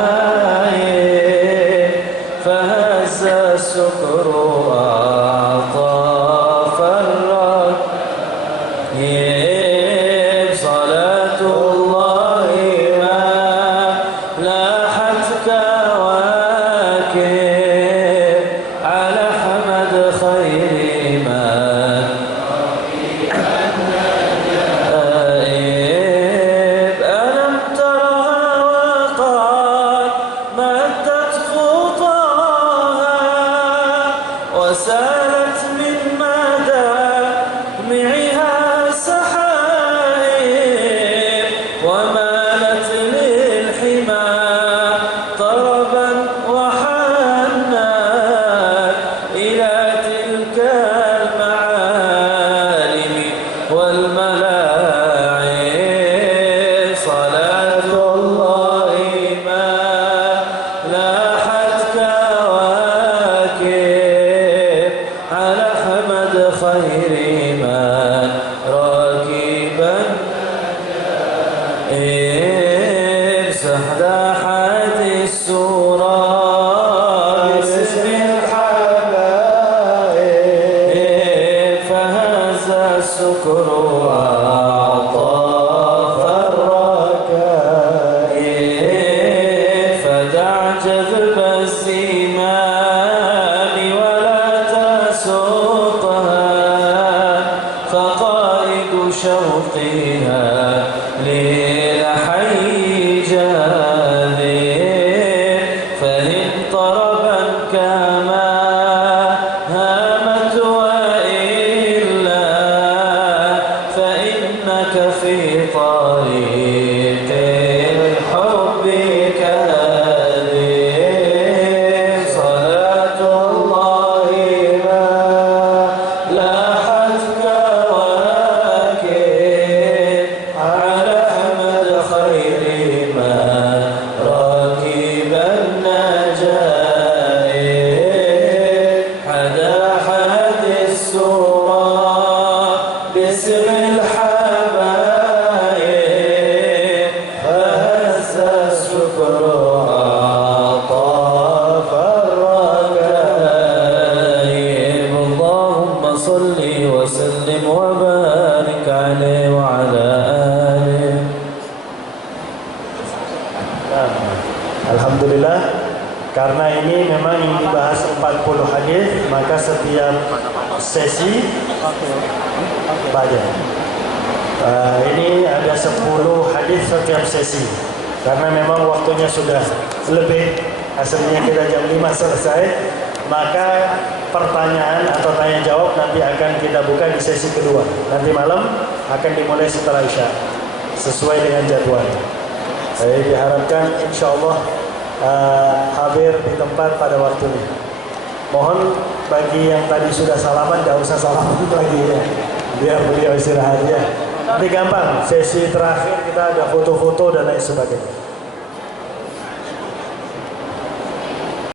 فهز السكر وأعطى فرق صلاة الله ما لاحت كواكب على حمد خير من ألم ترها وقد مدت خطاها وسالت من مدامعها سحائب ومالت للحمى طربا وحنت إلى تلك المعالم والملاعب صلاة الله ما لاحت كواكب على حمد خير من راكبا سحدحت السورة باسم الحبايب فهز السكر وأعطى فركائب فدع جذب الزمام ولا تسوقها فقائد شوقها للحي جاذب فإن طربا كما هامت وإلا فإنك في طريق الحب كاذب صلاة الله ما لاحت كواكب على حمد خير من راكب النجائب حدا حد السورة باسم الحبايب فهز السكر وأعطى فركائب اللهم صل وسلم وبارك عليه وعلى آله. Alhamdulillah, karena ini memang yang dibahas 40 hadis, maka setiap sesi banyak. Ini ada 10 hadis setiap sesi. Karena memang waktunya sudah lebih, asalnya kita jam 5 selesai, maka pertanyaan atau tanya jawab nanti akan kita buka di sesi kedua. Nanti malam akan dimulai setelah Isya, sesuai dengan jadwal. Saya diharapkan insya Allah hadir di tempat pada waktunya. Mohon bagi yang tadi sudah salaman, tidak usah salaman lagi ya, biar beliau istirahat ya. Nanti gampang, sesi terakhir kita ada foto-foto dan lain sebagainya.